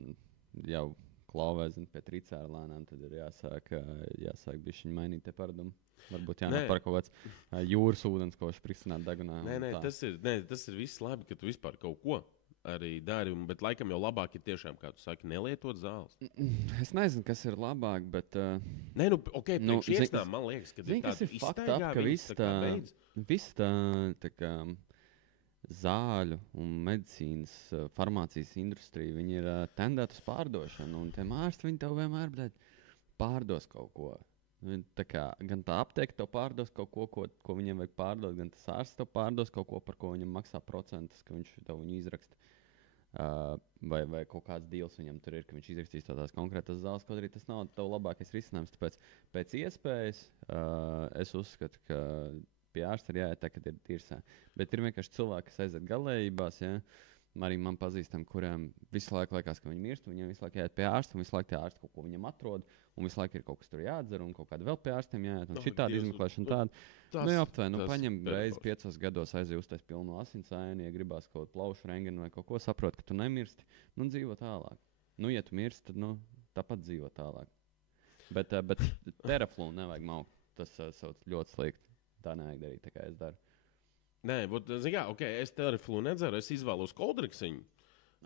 jau klauvē, zinu, pie tricēra lēnām, tad ir jāsāk bišķiņ mainīt te paradumu. Varbūt jānāk par kaut kāds jūras ūdens, ko špricināt degunā. Tas ir viss labi, ka tu vispār kaut ko arī dari, bet laikam jau labāk ir tiešām, kā tu saki, nelietot zāles. Es nezinu, kas ir labāk, bet... priekš iekstām, man liekas, ka ir tāda iztaigā, ka viss tā kā zāļu un medicīnas farmācijas industrija, viņi ir tendēti uz pārdošanu, un tiem ārsti, viņi tev vienmēr, pārdos kaut ko. Tā kā, gan tā apteeka tev pārdos kaut ko, ko viņiem vajag pārdot, gan tas ārsts tev pārdos kaut ko, par ko viņam maksā procentus, ka viņš tev viņu izraksta. Vai kaut kāds deals viņam tur ir, ka viņš izrakstīs tās konkrētas zāles, kaut arī tas nav tev labākais risinājums. Tāpēc pēc iespējas es uzskatu, ka pie ārsta ir jāiet tā, kad ir tirsā. Bet ir vienkārši cilvēki, kas aiziet galējībās, ja? Arī man pazīstam, kuriem visu laiku liekas, ka viņi mirst, un viņiem visu laiku jāiet pie ārsta, un visu laiku tie ārsti kaut ko viņam atrod, un visu laiku ir kaut kas tur jādzer, un kaut kāda vēl pie ārstiem jāiet, un šitāda izmeklēšana tāda. Jā, paņem reizi 5 gados aizjūsties pilnu asinsaiņu, ja gribās kaut plaušu rengenu vai kaut ko, saprot, ka tu nemirsti, dzīvo tālāk. Ja tu mirsti, tad, tāpat dzīvo tālāk. Bet teraflūnu nevajag maukt, tas sauc ļoti slikti, tā nevajag darīt, tā kā es daru. Nē, es teraflūnu nedzeru, es izvēlos koldriksiņu.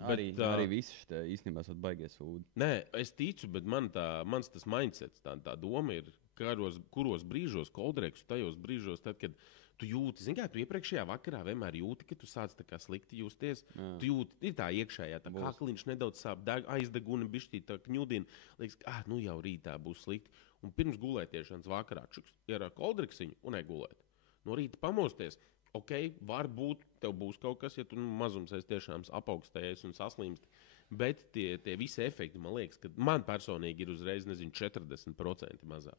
Arī visi šitie īstenībā esot baigies ūdi. Nē, es ticu, bet mans tas mindsets, tā doma ir, kuros brīžos koldriksu, tajos brīžos, tad, kad tu jūti, tu iepriekšējā vakarā vienmēr jūti, ka tu sāc tā kā slikti justies. Tu jūti, ir tā iekšējā, tā kakliņš nedaudz sāp, aizdeguna bišķī, tā kņudina, liekas, ka jau rītā būs slikti. Un pirms gulētiešanas vakarā ir koldriksiņu un negulēt. No rīta pamosties. Varbūt tev būs kaut kas, ja tu mazums esi tiešām apaugstējies un saslimst, bet tie visi efekti, man liekas, ka man personīgi ir uzreiz, 40% mazāk.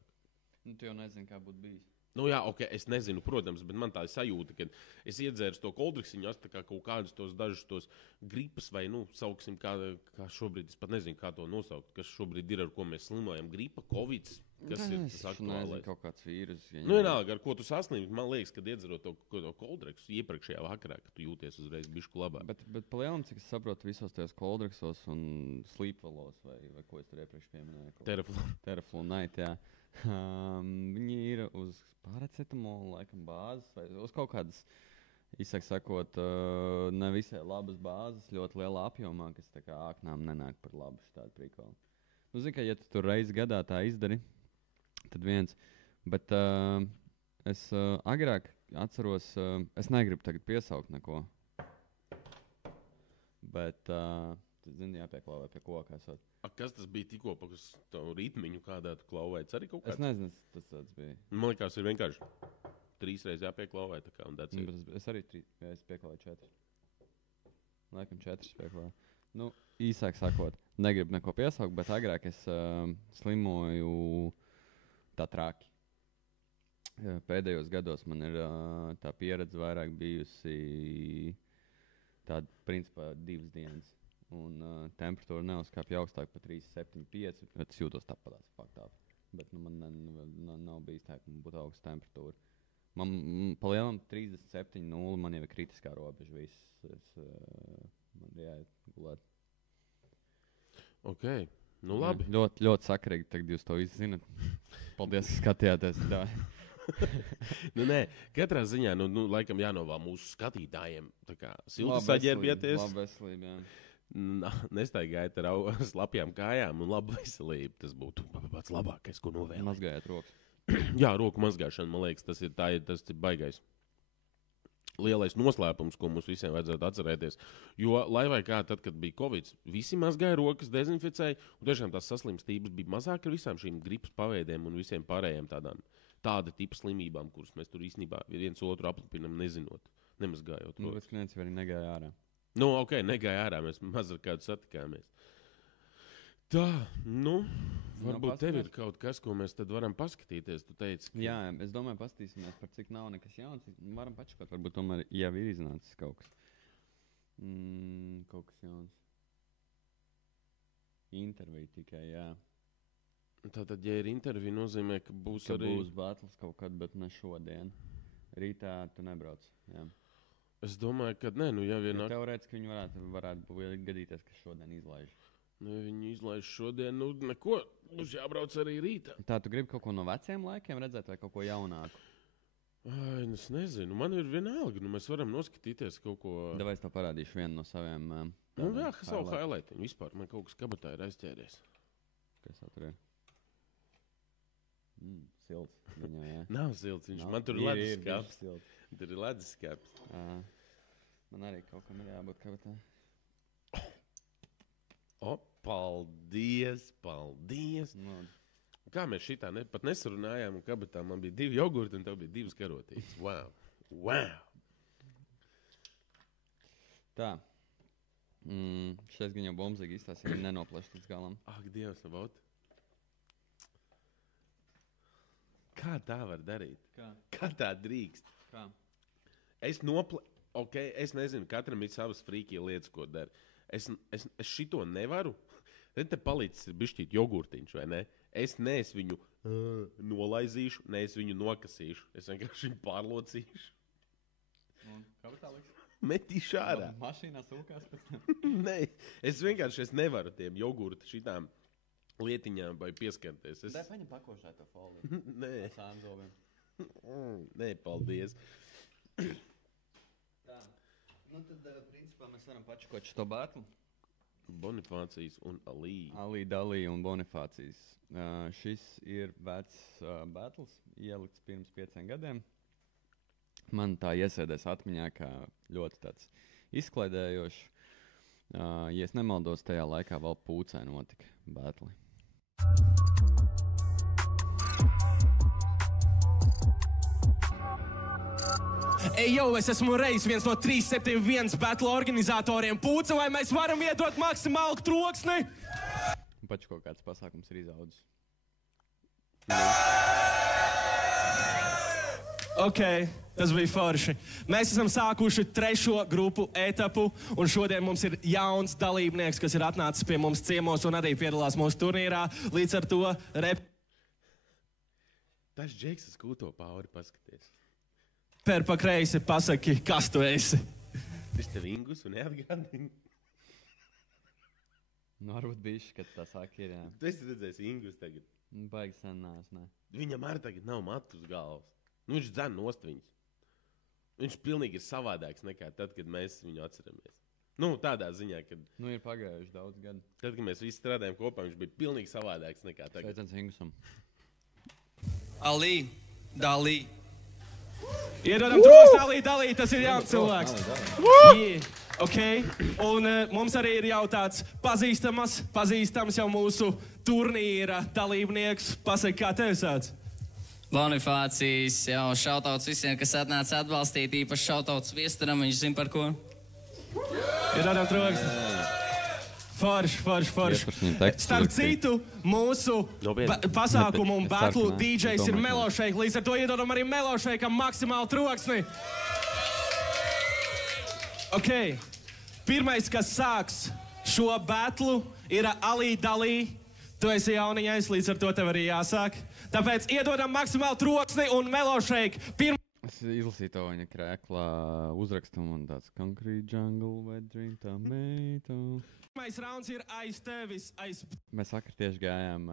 Tu jau nezini, kā būtu bijis. Es nezinu, protams, bet man tā ir sajūta, ka es iedzēru to koldriksiņu, es tā kā kaut kādus dažus tos gripas vai, sauksim, kā šobrīd, es pat nezinu, kā to nosaukt, kas šobrīd ir, ar ko mēs slimojam, gripa, covids, kas ir tas aktuālais. Kaut kāds vīrus. Vienalga, ar ko tu saslimti, man liekas, kad iedzerot to koldriksu iepriekšējā vakarā, ka tu jūties uzreiz bišku labāk. Bet pa lielam, cik es saprotu, visos tajos koldriksos un slīpvalos, vai ko es tur iepriekš pieminēju? Teraflūnu, jā. Viņi ir uz paracetamolu, laikam, bāzes, vai uz kaut kādas, sakot, ne visai labas bāzes, ļoti lielā apjomā, kas tā kā āknām nenāk par labu šitādu prikolu. Zini, ka, ja tu tur reizi gadā tā izdari, tad viens, bet es agrāk atceros, es negribu tagad piesaukt neko, bet... Zini, jāpieklauvē pie koka esot. Kas tas bija tikko, kas tavu ritmiņu kādā tu klauvēji? Arī kaut kāds? Es nezinu, tas tāds bija. Man liekas, ir vienkārši 3 reizes jāpieklauvē, tā kā un that's it. Es arī 3, es pieklauvēju 4. Laikam 4 pieklauvēju. Īsāk sakot, negribu neko piesaukt, bet agrāk es slimoju tā traki. Pēdējos gados man ir tā pieredze vairāk bijusi tāda, principā, 2 dienas. Un temperatūra neuzkāpja augstāk par 3,75, bet es jūtos tāpatās faktā. Bet man nav bijis tā, ka man būtu augsta temperatūra. Man palielam 37,0, man jau ir kritiskā robeža viss. Man jāiet gulēt. Labi. Ļoti, ļoti sakarīgi, tagad jūs to visi zinat. Paldies, ka skatījāties. Nē, katrā ziņā, laikam jānovēl mūsu skatītājiem. Tā kā silti saģērbieties. Labu veselību, jā. Nestaigājiet ar slapjām kājām un labu veselību. Tas būtu pats labākais, ko novēlēt. Mazgājiet rokas. Jā, roku mazgāšana, man liekas, tas ir baigais. Lielais noslēpums, ko mums visiem vajadzētu atcerēties. Jo, lai vai kā, tad, kad bija Covid, visi mazgāja rokas, dezinficēja, un tiešām tās saslimstības bija mazāk ar visām šīm gripas paveidiem un visiem pārējiem tāda tipa slimībām, kuras mēs tur īstenībā viens otru aplipinam nezinot, nemazgājot rokas. Bet klients arī negāja ārā. Negāja ārā, mēs maz ar kādu satikāmies. Tā, varbūt tev ir kaut kas, ko mēs tad varam paskatīties, tu teici. Ka... Jā, es domāju, paskatīsimies, par cik nav nekas jauns. Varam pačakot, varbūt tomēr jau ir iznācis kaut kas. Kaut kas jauns. Intervija tikai, jā. Tātad, ja ir intervija, nozīmē, ka būs arī... Būs battles kaut kad, bet ne šodien. Rītā tu nebrauc, jā. Es domāju, ka ne, nu ja vienā... Teorētiski viņi varētu gadīties, ka šodien izlaiž. Nu, ja viņi izlaiž šodien, nu neko, mums jābrauc arī rītā. Tā, tu gribi kaut ko no veciem laikiem redzēt vai kaut ko jaunāku? Ai, es nezinu, man ir vienalga, nu mēs varam noskatīties kaut ko... Davai es tev parādīšu vienu no saviem... Nu, jā, savu highlightiņu vispār, man kaut kas kabatā ir aizķēries. Kas tā tur ir? Silts viņā, jā. Nav silts, viņš man tur ir leduskaps. Tur ir leduskaps. Man arī kaut kam ir jābūt kabatā. O, paldies, paldies. No. Kā mēs šitā pat nesarunājām, un kabatā man bija 2 jogurti, un tev bija 2 karotītes. Wow, wow. Tā. Šies gan jau bombzīgi izstāstīja, nenoplašs līdz galam. Ak, Dievs, about. Kā tā var darīt? Kā tā drīkst? Kā? Es nezinu, katram ir savas frīkie lietas, ko dara. Es šito nevaru. Te palicis ir bišķīt jogurtiņš, vai ne? Es neesmu viņu nolaizīšu, neesmu viņu nokasīšu. Es vienkārši viņu pārlocīšu. Kā tā liks? Metīšu ārā. Mašīnā sūkās pēc tam? Nē, es vienkārši nevaru tiem jogurtu šitām lietiņām vai pieskarties. Dai paņem pakošā to foliju. Nē. Sānzoviem. Nē, paldies. Tā. Nu tad, principā, mēs varam pačukot šo batlu. Bonifācijas un Alī. Alī, Dalī un Bonifācijas. Šis ir vecs battles, ielikts pirms 5 gadiem. Man tā iesēdēs atmiņā, kā ļoti tāds izklaidējošs. Ja es nemaldos, tajā laikā vēl Pūcē notika batli. Ejo, es esmu Reis, viens no 371 battle organizatoriem. Pūce, vai mēs varam iedot maksimālu troksni? Pač kaut kāds pasākums ir izaudzis. Ok, tas bija forši. Mēs esam sākuši 3. grupu etapu, un šodien mums ir jauns dalībnieks, kas ir atnācis pie mums ciemos un arī piedalās mūsu turnīrā. Līdz ar to Tas Džeks, uz kūto Pauri paskaties. Pa kreisi pasaki, kas tu esi. Es tev Ingus un neatgādinu. Nu, varbūt bišķi, kad tā sāk ir, jā. Tu esi redzējis Ingus tagad. Baigi sen nās, ne. Viņam arī tagad nav matu uz galvas. Nu, viņš dzen nost viņus. Viņš pilnīgi ir savādāks nekā tad, kad mēs viņu atceramies. Nu, tādā ziņā, kad... Nu, ir pagājuši daudz gadu. Tad, kad mēs visi strādājam kopā, viņš bija pilnīgi savādāks nekā tagad. Sveicens Ingusam. Alī, Dalī. Iedodam troks, Dalī, tas ir jauns cilvēks. Yeah, ok, un mums arī ir jau tāds pazīstams jau mūsu turnīra dalībnieks. Pasaki, kā tevi sauc? Bonifācijas, jau šautauts visiem, kas atnāca atbalstīt, īpaši šautauts Viesturam, viņš zina par ko. Iedodam troks. Forši. Starp citu, mūsu pasākumu un battle DJs ir Melošeik, līdz ar to iedodam arī Melošeikam maksimālu troksni. Ok, pirmais, kas sāks šo battle, ir Alī Dalī. Tu esi jauniņais, līdz ar to tev arī jāsāk. Tāpēc iedodam maksimālu troksni un Melošeik. Es izlasīju to viņa krēklā uzrakstumu un tāds Concrete Jungle vai Dream Tomato. Pirmais rauns ir aiz tevis, Mēs vakar tieši gājām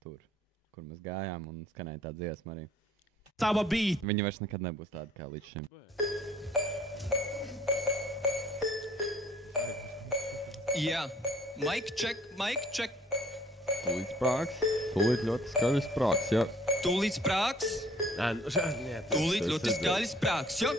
tur, kur mēs gājām un skanēja tā dziesma arī. Tava beat. Viņa vairs nekad nebūs tāda kā līdz šim. Jā, mic check. Tūlīt sprāks, tūlīt ļoti skaļi sprāks, jā. Tūlīt sprāks. Tūlīt ļoti skaļi sprāks, jā.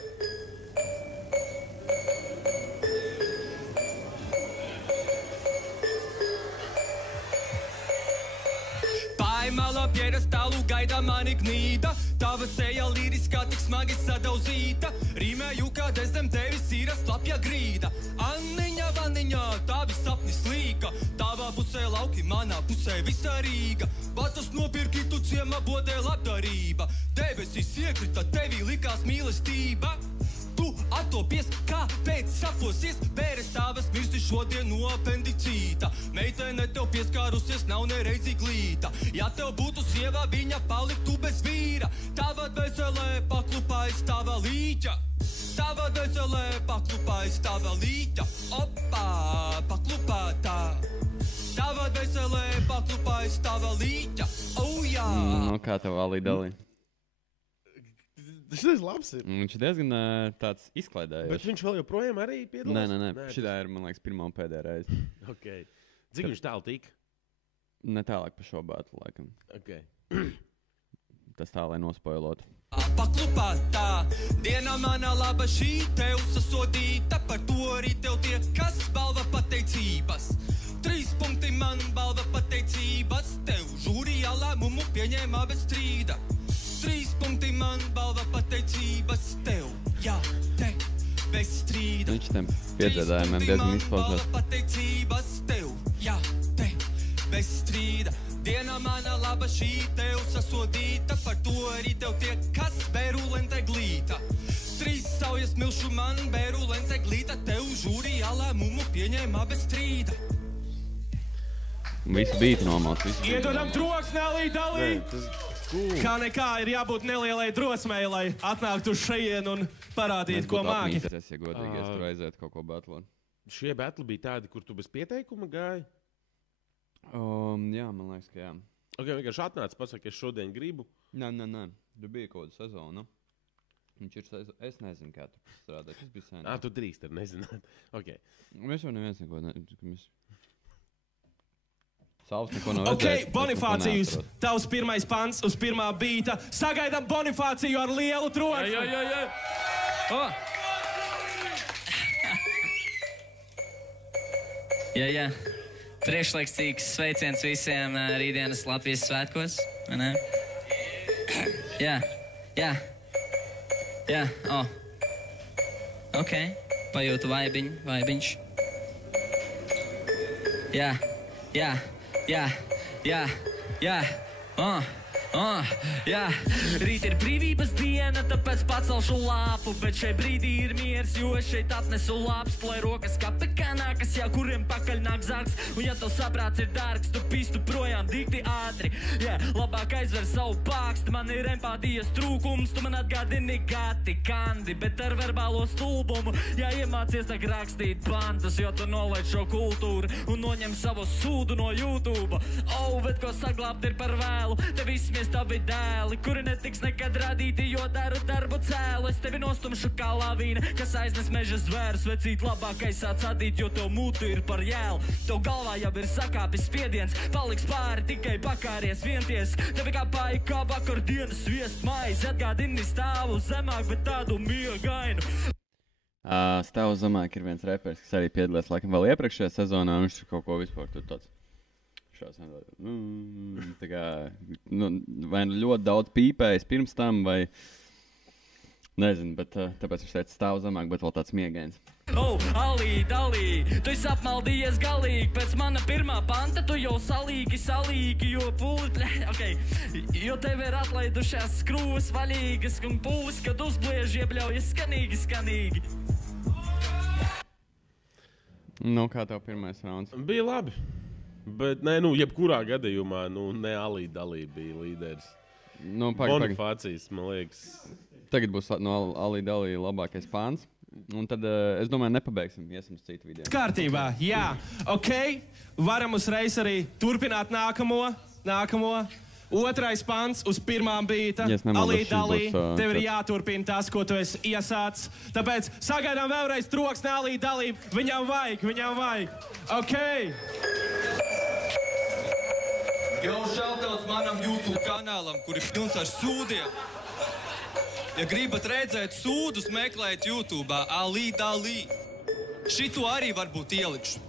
Paimala piedestālu gaida mani gnīda. Tava seja liriskā tik smagi sadauzīta. Rīmēju, kad es zem tevis ir slapja grīda. Anniņa, vaniņā, tavi sapnis līka. Tavā pusē lauki, manā pusē visa Rīga. Batas nopirki, tu ciema bodē labdarība. Debesis iekrita, tevī likās mīlestība. Tu Tu attopies, kāpēc saposies? Bēres tavas mirsti šodien no apendicīta. Meitene tev pieskārusies, nav nereizi glīta. Ja tev būtu sieva, viņa paliktu bez vīra. Tava dvēselē paklupājas tava līķa. Tava dvēselē paklupājas tava līķa. Opā, paklupātā. Tava dvēselē paklupājas tava līķa. Oh, jā! Nu, kā tev Ali dalī? Šis labs ir. Viņš ir diezgan tāds izklaidējošs. Bet viņš vēl joprojām arī piedalās? Nē. Šitā ir, man liekas, pirmā un pēdējā reize. Ok. Cik viņš tālu tika? Ne tālāk pa šo bātu, laikam. Ok. Tas tā, lai nospoilotu. Paklupātā, diena mana laba šī tev sasodīta. Par to arī tev tiek kas balva pateicības. 3 punkti man balva pateicības. Tev žūrijā lēmumu pieņēmā bez strīda. 3 punkti man balva pateicības. Tev, jā, te, bez strīda. Viņš tam piedzīvājumiem diezgan izpausās. 3 punkti man balva pateicības. Tev, jā, te, bez strīda. Diena mana laba šī tev sasodīta. Par to arī tev tiek kas bērulente glīta. 3 saujas milšu man bērulente glīta. Tev žūrijā lēmumu pieņēmā bez strīda. Visu bīti nomauc. Iedodam troksni, Ali dalī! Kā nekā ir jābūt nelielai drosmei, lai atnāktu uz šejien un parādītu, ko māki. Es, ja godīgi, es tur aizētu kaut ko batlot. Šie batli bija tādi, kur tu bez pieteikuma gāji? Jā, man liekas, ka jā. Ok, vienkārši atnāc, pasaka, es šodien gribu. Nē. Tu biji kaut kāda sezona. Viņš ir sezona. Es nezinu, kā tu strādāji. Tas bija sen. Tu drīkst ar nezināt. Ok. Mēs jau neviens neko nezināt. Savs neko nav Ok, Bonifācijus, tavs pirmais pants uz pirmā bīta. Sagaidām Bonifāciju ar lielu troksni. Jā. Jā. Priekšlaicīgs sveiciens visiem rītdienas Latvijas svētkos. Jā. Ok, pajūtu vaibiņš. Jā. Rīt ir brīvības diena, tāpēc pacelšu lāpu. Bet šeit brīdī ir miers, jo es šeit atnesu lāpstu. Lai rokas kā pekānā, kas jau kuriem pakaļ nāk zargs. Un ja tev saprāts ir dārgs, tu pistu projām dikti ātri. Labāk aizver savu pāksti, man ir empātijas trūkums. Tu man atgādini gati, kandi, bet ar verbālo stulbumu. Iemācies tak rakstīt pantus, jo tu nolaid šo kultūru un noņem savu sūdu no YouTube. Bet ko saglābt ir par vēlu, te vismies tavi dēli, kuri netiks nekad radīti, jo daru darbu cēlu. Es tevi nostumšu kā lavīna, kas aiznes meža zvērus. Vecīt labākais sāc adīt, jo tev mūtu ir par jēlu. Tev galvā jau ir sakāpis spiediens, paliks pāri tikai pakāries vienties. Tevi kā pāja kā vakar dienas sviest maizi, atgādini stāvu zemāk, bet tādu miegainu. Stāvu zemāk ir viens repers, kas arī piedalās laikam vēl iepriekšējā sezonā, un viņš tur kaut ko vispār tur tāds. Tā kā, vai ļoti daudz pīpējis pirms tam, vai nezinu, bet tāpēc viņš teica stāv zemāk, bet vēl tāds miegains. Ali, tu esi apmaldījies galīgi, pēc mana pirmā panta tu jau salīgi, jo jo tev ir atlaidušās skrūves vaļīgas, un pūs, kad uzbliež iebļaujas skanīgi. Kā tev pirmais rauns? Bija labi. Bet, jebkurā gadījumā, ne Ali dalī bija līderis. Bonifācijas, man liekas. Tagad būs no Ali dalī labākais pāns. Un tad, es domāju, nepabeigsim, iesim uz citu video. Kārtībā, jā. Ok, varam uzreiz arī turpināt nākamo. Otrais pants uz pirmā bīta. Ali dalī, tev ir jāturpina tas, ko tu esi iesācis. Tāpēc sagaidām vēlreiz troksni Ali dalī. Viņam vajag. Ok. Jau šautauts manam YouTube kanālam, kur ir pilns ar sūdiem. Ja gribat redzēt sūdus, meklēt YouTube Ali dalī. Šito arī varbūt ielikšu.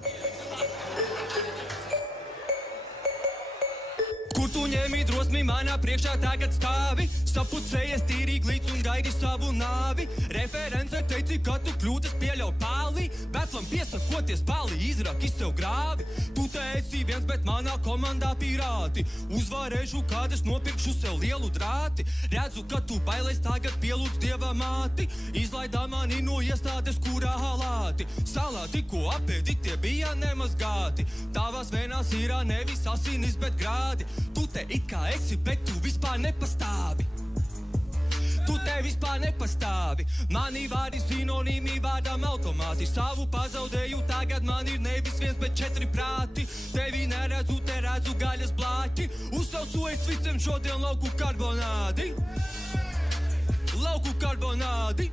Kur tu ņemi drosmi manā priekšā tagad stāvi. Sapucējies tīrīgi līdz un gaidi savu nāvi. Reference teici, ka tu kļūdas pieļauj pāli. Betlam piesakoties pāli, izraki sev grāvi. Tu te esi viens, bet manā komandā pirāti. Uzvarēšu, kad es nopirkšu sev lielu drāti. Redzu, ka tu bailēs tagad pielūdz Dieva māti. Izlaidā mani no iestādes, kurā halāti. Salāti, ko apēdi, tie bija nemazgāti. Tavās vēnās ir nevis asinis, bet grādi. Tu te it kā esi, bet tu vispār nepastāvi. Tu te vispār nepastāvi. Mani vārdi sinonīmi vārdam automāti. Savu pazaudēju, tagad man ir nevis viens, bet 4 prāti. Tevi neredzu, te redzu gaļas blāķi. Uzsaucu es visiem šodien lauku karbonādi. Lauku karbonādi.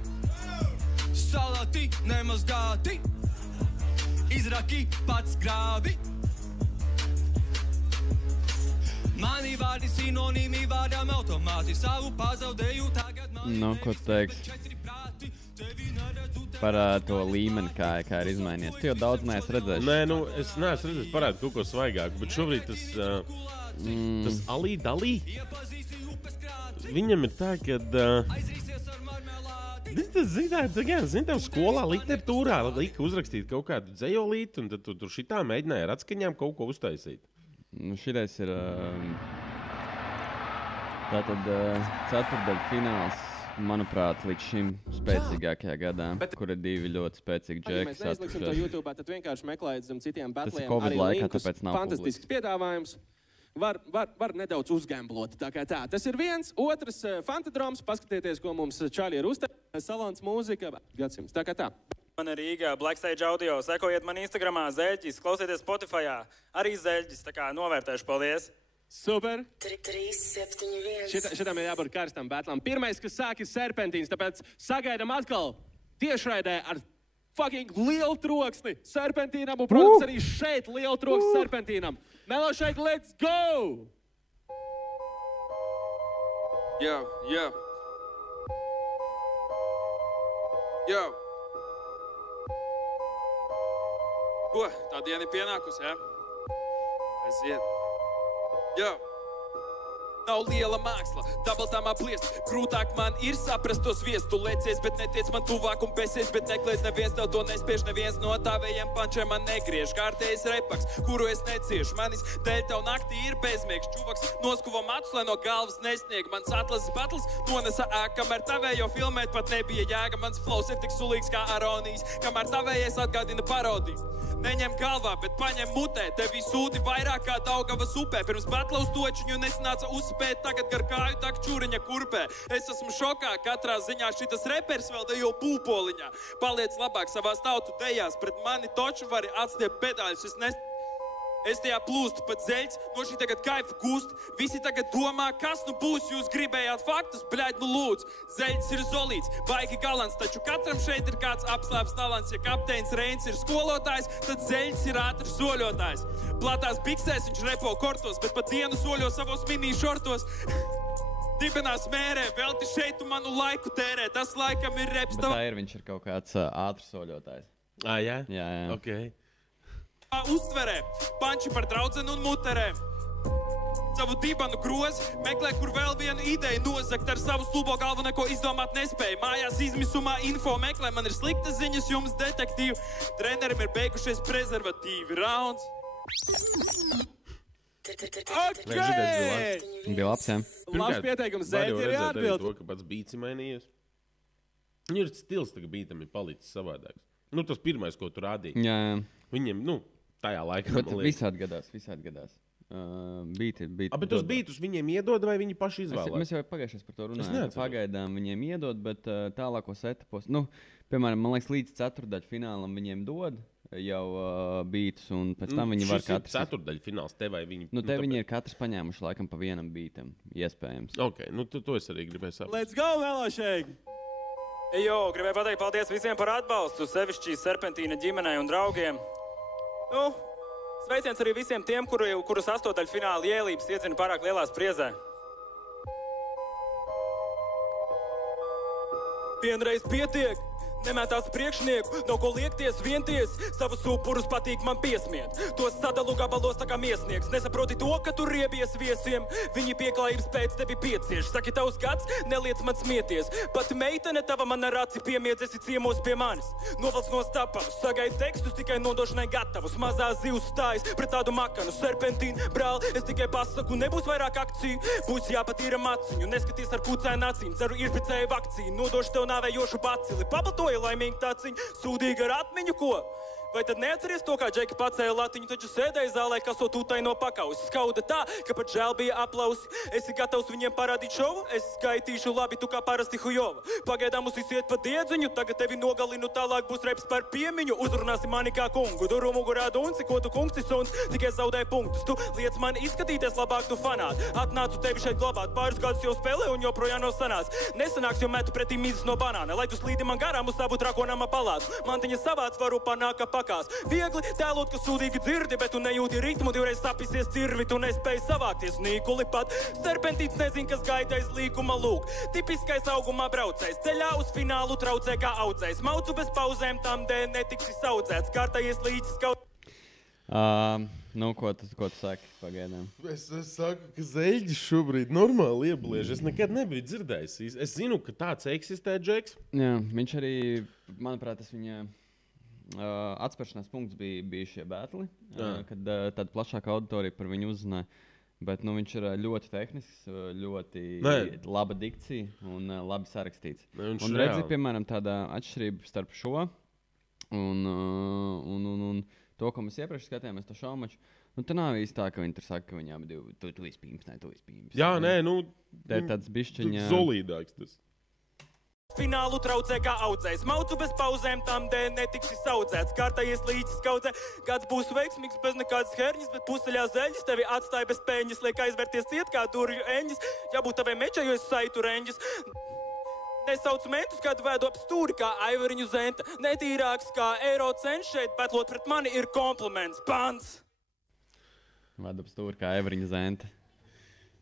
Salāti nemazgāti. Izraki pats grāvi. Mani vārdi sinonīmi vārdam automāti. Savu pazaudēju, tagad man Nu, ko tu teiksi par to līmeni, kā ir izmainījies? Tu jau daudz neesi redzējis. Nē, nu, es neesmu redzējis parādu kaut ko svaigāku, bet šobrīd tas Alī Dalī, viņam ir tā, kad Zini, skolā literatūrā lika uzrakstīt kaut kādu dzejolīti, un tad tu tur šitā mēģināja ar atskaņām kaut ko uztaisīt. Nu, šitais ir tātad ceturtdaļa fināls, manuprāt, līdz šim spēcīgākajā gadā, kur ir 2 ļoti spēcīgi džeki. Ja mēs neizliksim to YouTube, tad vienkārši meklējot zem citiem batliem Covid arī laikā, linkus, tāpēc nav fantastisks piedāvājums. Var nedaudz uzgamblot, tā kā tā. Tas ir viens, otrs Fantadroms, paskatieties, ko mums Čāļi ir uztaisījis, salons mūzika, gadsimts, tā kā tā. Man ir Rīgā Blackstage audio, sekojiet man Instagramā Zeļģis, klausieties Spotifyā, arī Zeļģis, tā kā novērtēšu, paldies. Super. 3-7-1. Šitam ir jābūt karstam batlam. Pirmais, kas sāk, ir Serpentīns, tāpēc sagaidām atkal tiešraidē ar fucking lielu troksni Serpentīnam, un, protams, arī šeit lielu troksni Serpentīnam. Melo šeit, let's go! Yo. Ko? Tā diena ir pienākusi, jā? Aiziet. Yo. Nav liela māksla, dabaltāmā pliest. Grūtāk man ir saprast tos viestu. Lecies, bet netiec man tuvāk un pesies, bet neklēs neviens tev to nespiež. Neviens no tavējiem pančiem man negriež. Kārtējs repaks, kuru es neciešu. Manis dēļ tev naktī ir bezmiegs. Čuvaks noskuva matus, lai no galvas nesnieg. Mans atlases batls nonesa kamēr tavējo filmēt pat nebija jēga. Mans flows ir tik sulīgs kā aronijas, kamēr tavējais atgādina parodiju. Neņem galvā, bet paņem mutē. Tevi sūti vairāk kā Daugavas upē. Pirms batla uz točiņu nesnāca uzspēt, tagad gar kāju tak čūriņa kurpē. Es esmu šokā, katrā ziņā šitas repers vēl dejo pūpoliņā. Paliec labāk savās tautu dejās, pret mani toču vari atstiept pedāļus. Es tajā plūstu pat zeļs, no šī tagad kaifu gūst. Visi tagad domā, kas nu būs, jūs gribējāt faktus, bļaļ, nu lūdzu. Zeļs ir zolīts, baigi galants, taču katram šeit ir kāds apslēps talants. Ja kapteins Reins ir skolotājs, tad zeļs ir ātrs soļotājs. Platās biksēs viņš repo kortos, bet pat dienu soļo savos mini šortos. Dibinās mērē, velti šeit tu manu laiku tērē, tas laikam ir reps. Bet tā ir, viņš ir kaut kāds ātrs soļotājs. Jā? Jā. Ok. Uztverē, panči par draudzenu un muterē. Savu dibanu grozi, meklē, kur vēl vienu ideju nozagt. Ar savu stulbo galvu neko izdomāt nespēju. Mājās izmisumā info meklē, man ir sliktas ziņas jums, detektīvi. Trenerim ir beigušies prezervatīvi. Rauns. Bija labs, jā. Labs pieteikums, Zeļģi ir jāatbild. To, ka pats bīts ir mainījies. Viņu ir stils, tagad bītam ir palicis savādāks. Nu, tas pirmais, ko tu rādīji. Jā. Viņiem, tajā laikā, bet visādi gadās. Bet tos bītus viņiem iedod, vai viņi paši izvēlās? Mēs jau pagājušajā par to runājām. Pagaidām viņiem iedod, bet tālākos etapos, piemēram, man liekas, līdz ceturtdaļu finālam viņiem dod jau bītus, un pēc tam viņi var katrs... Šis ir ceturtdaļu fināls, te vai viņi... Te viņi ir katrs paņēmuši laikam pa vienam bītam, iespējams. Ok, to es arī gribēju saprast. Let's go, Melošēgi! Ejo, gribēju pateikt paldies visiem par atbalstu, sevišķi Serpentīna ģimenei un draugiem. Sveiciens arī visiem tiem, kurus astotdaļu fināla ielības iedzina pārāk lielā spriedzē. Vienreiz pietiek, Nemetās priekšnieku, nav ko liekties vienties. Savus upurus patīk man piesmiet. Tos sadalu gabalos tā kā miesnieks. Nesaproti to, ka tu riebies viesiem. Viņi pieklājības pēc tevi piecieš. Saki, tavs gads, neliec man smieties. Pat meitene tava man ar aci piemiedz, esi ciemos pie manis. Novalc no stapavus, sagaid tekstus tikai nodošanai gatavus. Mazā zivs stājas pret tādu makanu. Serpentīnu, brāl, es tikai pasaku, nebūs vairāk akciju. Būs jāpatīra maciņu, neskaties ar kucēnu acīm. Ceru, iešpricēju vakcīnu, nodošu tev nāvējošu bacili. Laimīgi tāciņ, sūdīgi ar atmiņu, ko? Vai tad neatceries to, kā Džeki pacēja latiņu, taču sēdēja zālē, kasot ūtai no pakausi? Skauda tā, ka pat žēl bija aplausi. Esi gatavs viņiem parādīt šovu? Es skaitīšu labi, tu kā parasti hujova. Pagaidām uz iziet pa diedziņu, tagad tevi nogalinu, tālāk būs reps par piemiņu. Uzrunāsi mani kā kungu, duru mugurā dunci, ko tu kungs suns, tikai zaudēji punktus. Tu liec man izskatīties labāk, tu fanāt. Atnācu tevi šeit glabāt, pāris gadus jau spēlē un joprojām no sanās. Nesanāks, jo metu pretī mīzes no banāna, lai tu slīdi man garām uz savu trakonama palātu. Mantiņa savāc varu panāka Viegli tēlot, ka sūdīgi dzirdi, bet tu nejūti ritmu, divreiz sapisies cirvi, tu nespēji savākties nīkuli pat. Serpentīts nezin, kas gaidais līkuma lūk. Tipiskais augumā braucējs, ceļā uz finālu traucē kā audzējs. Maucu bez pauzēm tam dēļ netiksi saudzēts, kārtājies līdzis kaut... Ko tu saki pagaidām? Es saku, ka zeļģis šobrīd normāli iebliež. Es nekad nebiju dzirdējis. Es zinu, ka tāds eksistē, Džeks. Jā, viņš arī, manuprāt, tas viņa... atspēršanās punkts bija šie bētli, kad tāda plašāka auditorija par viņu uzzināja. Bet viņš ir ļoti tehnisks, ļoti laba dikcija un labi sarakstīts. Un redzi, piemēram, tāda atšķirība starp šo un to, ko mēs iepriekš skatījāmies, to šaumaču. Te nav īsti tā, ka viņi tur saka, ka viņi abi divi, tu esi pīms, tu esi pīms. Jā, nē, tā ir tāds bišķiņa... Solīdāks tas. Finālu traucē kā audzējs, maucu bez pauzēm tam dēļ netiksi saudzēts. Kārtājies līdzis kaudzē, gads būs veiksmīgs bez nekādas herņas, bet puseļā zeļģis tevi atstāja bez peļņas, liek aizvērties ciet kā durvju eņģis. Jābūt tavai mečai, jo es saitu reņģis. Nesauc mentus, kad vēdu ap stūri kā aivariņu zenta. Netīrāks kā eiro cents šeit, betlot pret mani ir kompliments. Pants! Vēdu ap stūri kā aivariņu zenta.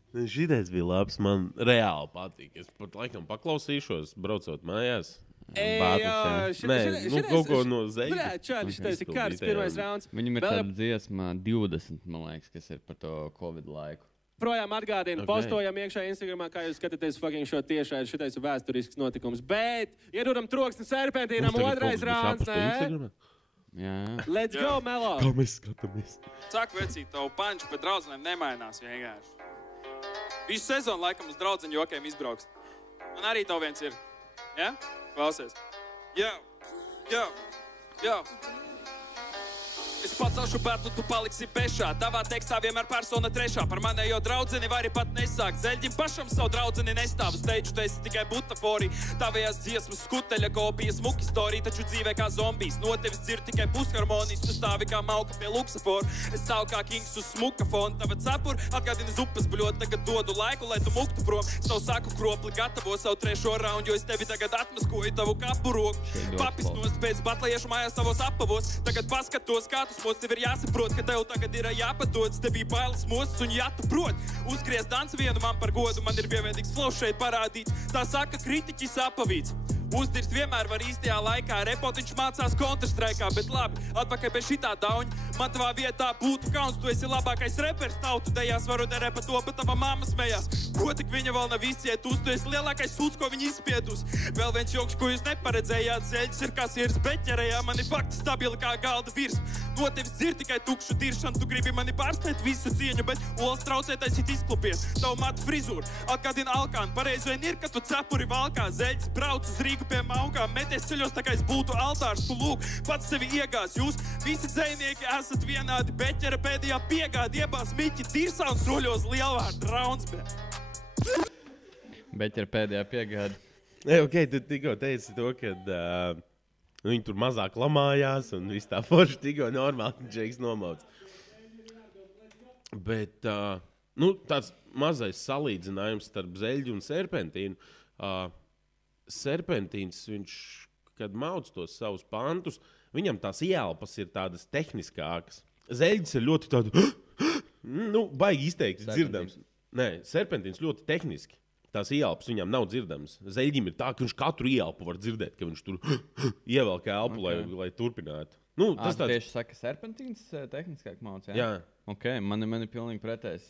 Šitais bija labs, man reāli patīk. Es pat laikam paklausīšos, braucot mājās. Kaut ko no zeļas. Šitais ir kāds pirmais rauns. Viņam ir tāda dziesma 20, man liekas, kas ir par to Covid laiku. Projām atgādinu, postojam iekšā Instagramā, kā jūs skatāties fucking šo tiešai. Šitais ir vēsturisks notikums. Bet iedodam troksni Serpentīnam, otrais rauns, ne? Jā. Let's go, Melo! Kā mēs skatāmies? Saka, vecīt, tavu panču pret draudzenēm nemainās vienkārši. Visu sezonu laikam uz draudzeņu jokiem izbrauks. Man arī tev viens ir. Ja? Klausies. Jā. Es pacelšu bērtu, tu paliksi pešā. Tavā tekstā vienmēr persona trešā. Par manējo draudzeni vari pat nesākt. Zeļģim pašam savu draudzeni nestāvu. Steidžu, tu esi tikai butaforija. Tavējās dziesmas skuteļa kopija smuki storija, taču dzīvē kā zombijs. No tevis dzird tikai pusharmonijas. Tu stāvi kā mauka pie luksafora. Es stāvu kā kings uz smuka fona. Tava cepur atgādina zupas buļot. Tagad dodu laiku, lai tu muktu prom. Savu saku kropli gatavo savu trešo raundu, jo es tevi tagad atmaskoju tavu kapu roku. Papis nost pēc batlajiešu mājās tavos apavos. Tagad paskatos, kā tev ir jāsaprot, ka tev tagad ir jāpadodas. Tev bija bailes mostas un jātuprot. Uzgriez dans vienu man par godu, man ir vienveidīgs flow šeit parādīts. Tā saka kritiķis apavīts. Uzdirst vienmēr var īstajā laikā. Repotiņš mācās Counter-Strike'ā, bet labi, atpakaļ pie šitā dauņa. Man tavā vietā būtu kauns, tu esi labākais repers tautu dejās. Varu derēt pa to, bet tava mamma smējās. Ko tik viņa vēl nav izcietus, tu esi lielākais sūds, ko viņa izspiedus. Vēl viens joks, ko jūs neparedzējāt, zeļģis ir kasieris beķerējā. Mani fakti stabili kā galda virs. No tevis dzird tikai tukšu diršanu, tu gribi mani pārspēt visu cieņu, bet olas traucētais it izklupies. Tavu matu frizūru atgādina alkānu, pareizi vien ir, ka tu cepuri valkā. Zeļģis brauc uz Rīgu pie maukām, meties ceļos tā kā es būtu altārs, tu lūk, pats sevi iegāz. Jūs visi dzejnieki esat vienādi, beķera pēdējā piegādi, iebās miķi, tirsā un soļos lielvārdu rauns, bet... Beķera pēdējā piegādi. Ok, tu tikko teici to, kad viņi tur mazāk lamājās un viss tā forši tikko normāli Džeiks nomauc. Bet, tāds mazais salīdzinājums starp zeļģu un serpentīnu. Serpentīns, viņš, kad mauc tos savus pantus, viņam tās ielpas ir tādas tehniskākas. Zeļģis ir ļoti tādu, baigi izteikti dzirdams. Nē, serpentīns ļoti tehniski. tās ieelpas viņam nav dzirdams. Zeļģim ir tā, ka viņš katru ieelpu var dzirdēt, ka viņš tur ievelk elpu, lai turpinātu. Nu, tas tāds... tieši saka serpentīns tehniskāk māc, jā? Jā. Ok, man ir pilnīgi pretējs.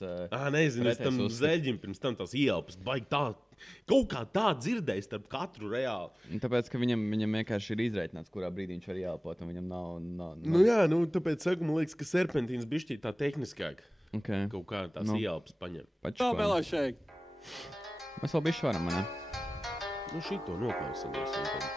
Nezinu, es tam zeļģim pirms tam tās ieelpas baigi tā, kaut kā tā dzirdēju starp katru reāli. Tāpēc, ka viņam vienkārši ir izreitināts, kurā brīdī viņš var ieelpot, un viņam nav... Nu jā, tāpēc saku, man liekas, ka serpentīns bišķī tā tehniskāk. Okay. Kaut kā tās ieelpas paņem. Tā melā šeit. Mēs vēl bišķi varam, ne? Nu šito noklausamies un tad...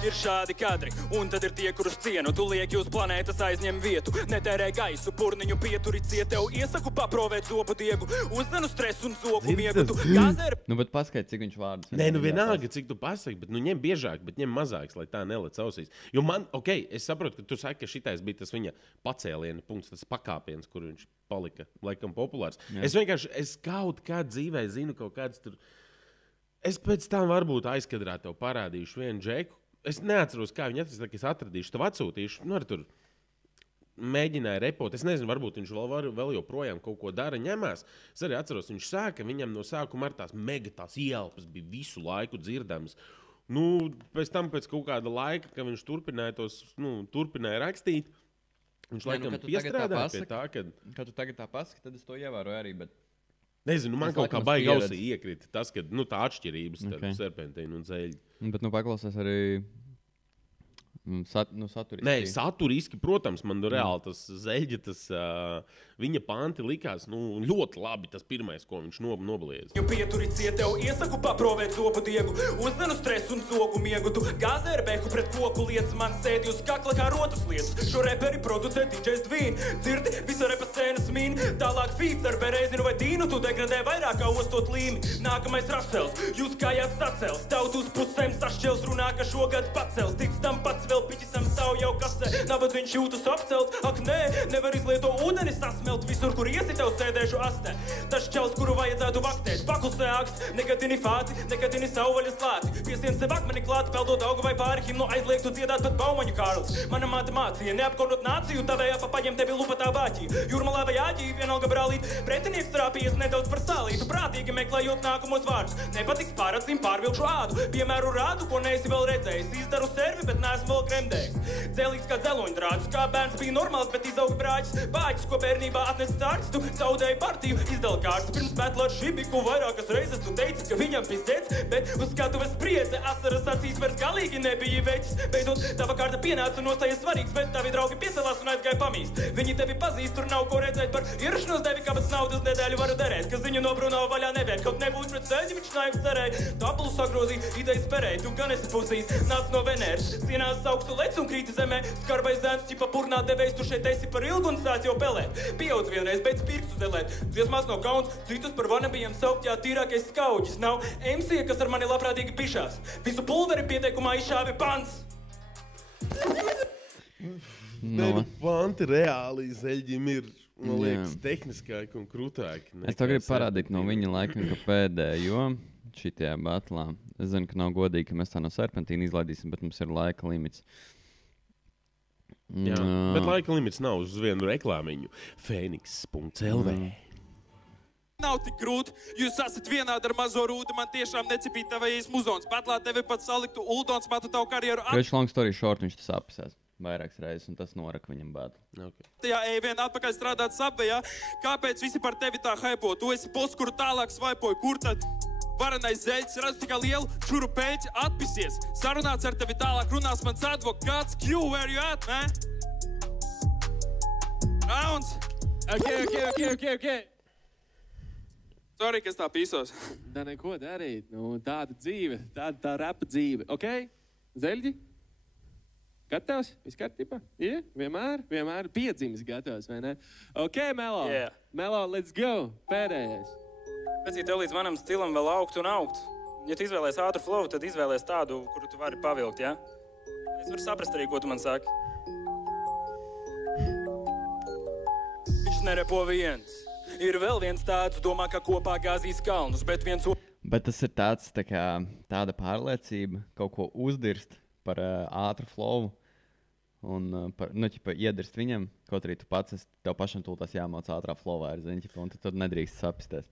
Ir šādi kadri, un tad ir tie, kurus cienu. Tu lieki uz planētas aizņem vietu, netērē gaisu, purniņu pieturi ciet. Tev iesaku paprovēt zobu diegu, uzdenu stresu un zogu miegu. Tu gāzer... Nu, bet paskaidr, cik viņš vārdus. Nē, nu vienalga, cik tu pasaki, bet nu ņem biežāk, bet ņem mazāks, lai tā nelec ausīs. Jo man, es saprotu, ka tu saki, ka šitais bija tas viņa pacēliena punkts, tas pakāpiens, kur viņš palika laikam populārs. Jā. Es kaut kā dzīvē zinu kaut kāds tur... Es pēc tam varbūt aizkadrā tev parādīšu vienu džeku. Es neatceros, kā viņi atrast, es atradīšu, tev atsūtīšu. Nu, tur mēģināja repot. Es nezinu, varbūt viņš vēl joprojām kaut ko dara, ņemās. Es arī atceros, viņš sāka, viņam no sākuma ar tās ieelpas bija visu laiku dzirdamas. Nu, pēc tam, pēc kaut kāda laika, kad viņš turpināja rakstīt, viņš laikam piestrādāja pie tā, kad... Kad tu tagad tā pasaki, tad es to ievēroju arī, bet... Nezinu, man kaut kā baigi ausī iekrita tas, ka tā atšķirības starp serpentīnu un zeļu. Bet klausies arī saturiski. Nē, saturiski, protams, man reāli tas zeļģa, viņa panti likās ļoti labi tas pirmais, ko viņš nobliedz. Jo pieturi ciet, tev iesaku paprovēt zobu diegu, uzdenu stresu un zogu miegu. Tu gāzēri behu pret koku liec, man sēdi uz kakla kā rotas liec. Šo reperi producē DJs Dvīn, dzirdi visa repa scēnas min. Tālāk feats ar Berezinu vai Dīnu, tu degradē vairāk kā ostot līmi. Nākamais Rašels, jūs kājās sacels, tautu uz pusēm sašķels, runā, ka šogad pacels. Tic tam pats vēl piķisam savu jau kasē, nabad viņš jūtas apcelt. Ak nē, nevar izlieto ūdeni sasmelt, visur, kur iesi tev sēdēšu astē. Tas čels, kuru vajadzētu vaktēt, paklusē akst, negadini fāti, negadini savvaļas lāti. Piesien sev akmeni klāti, peldot augu vai pāri himnu, aizliegtu dziedāt pat Baumaņu Kārls. Mana māte mācīja, neapkonot nāciju, tavējā papaņem tevi lupatā bāķī. Jūrmalā vai āķī, vienalga brālīt, pretinieks trāpījies nedaudz par sālītu, prātīgi meklējot nākamos vārdus. Nepatiks pāracim pārvilkšu ādu, piemēru rādu, ko neesi vēl redzējis. Izdaru servi, bet neesmu vēl kremdējis. Dzelīgs kā dzeloņdrāts, kā bērns bija normāls, bet izauga brāķis. Bāķis, ko bērnībā atnes cārts, tu zaudēji partiju, izdala kārtas. Pirms batla ar Šibiku vairākas reizes tu teici, ka viņam pizdēts, bet uz skatuves spriedze asaras acīs vairs galīgi nebija veķis. Beidzot, tava kārta pienāca un nostājies svarīgs, bet tavi draugi piecelās un aizgāja pamīst. Viņi tevi pazīst, tur nav ko redzēt, par ierašanos devi, kāpēc naudas nedēļu varu derēt, ka ziņu no Bruno vaļā nevērt, kaut nebūs pret sēļi, viņš naivs cerēja. Tabulu sagrozīja, idejas perēja, tu gan esi pusīs, nāc no Venēras, sienās augstu lec un krīti zemē, skarbais zēns, ķipa purnā devējs, tu šeit esi par ilgu un sāc jau pelēt. Pieaudz vienreiz, beidz pirkstu zelēt, dziesmās no kauns, citus par vanabijiem saukt, jā, tīrākais skauģis nav MC, kas ar mani labprātīgi pišās. Visu pulveri pieteikumā izšāvi pants. Nē, panti reāli zeļģim ir, man liekas, tehniskāki un krūtāki. Es to gribu parādīt no viņa laikam, ka pēdējo šitajā batlā. Es zinu, ka nav godīgi, ka mēs tā no serpentīna izlaidīsim, bet mums ir laika limits. Jā, bet laika limits nav uz vienu reklāmiņu. Phoenix.lv Nav tik grūti, jūs esat vienādi ar mazo rūdu, man tiešām necipīt tavējais muzons. Batlā tevi pat saliktu uldons, matu tavu karjeru Viņš long story short, viņš tas apsēs vairākas reizes, un tas noraka viņam batlu. Okay. Jā, ej vien atpakaļ strādāt Subwayā. Kāpēc visi par tevi tā hypo? Tu esi posts, kuru tālāk svaipoju. Kur tad varenais zeļķis, redz tikai lielu čuru pēķi, atpisies. Sarunāts ar tevi tālāk, runās mans advokāts. Q, where you at, man? Rounds. Okay. Sorry, ka es tā pīsos. Tā neko darīt. Tāda dzīve, tā rapa dzīve. Ok? Zeļģi? Gatavs? Viss kārtībā? Jā? Vienmēr piedzīmes gatavs, vai ne? Ok, Melo. Yeah. Melo, let's go. Pēdējais. Pēc, ja tev līdz manam stilam vēl augt un augt, ja tu izvēlēs ātru flow, tad izvēlēs tādu, kuru tu vari pavilkt, jā? Es varu saprast arī, ko tu man saki. Viņš nerepo viens. Ir vēl viens tāds, domā, ka kopā gāzīs kalnus, bet viens... Bet tas ir tāds, tāda pārliecība, kaut ko uzdirst, par ātru flowu. Un iedirst viņam, kaut arī tu pats, tev pašam tūlīt jāmāc ātrā flowā, un tad nedrīkst sapisties.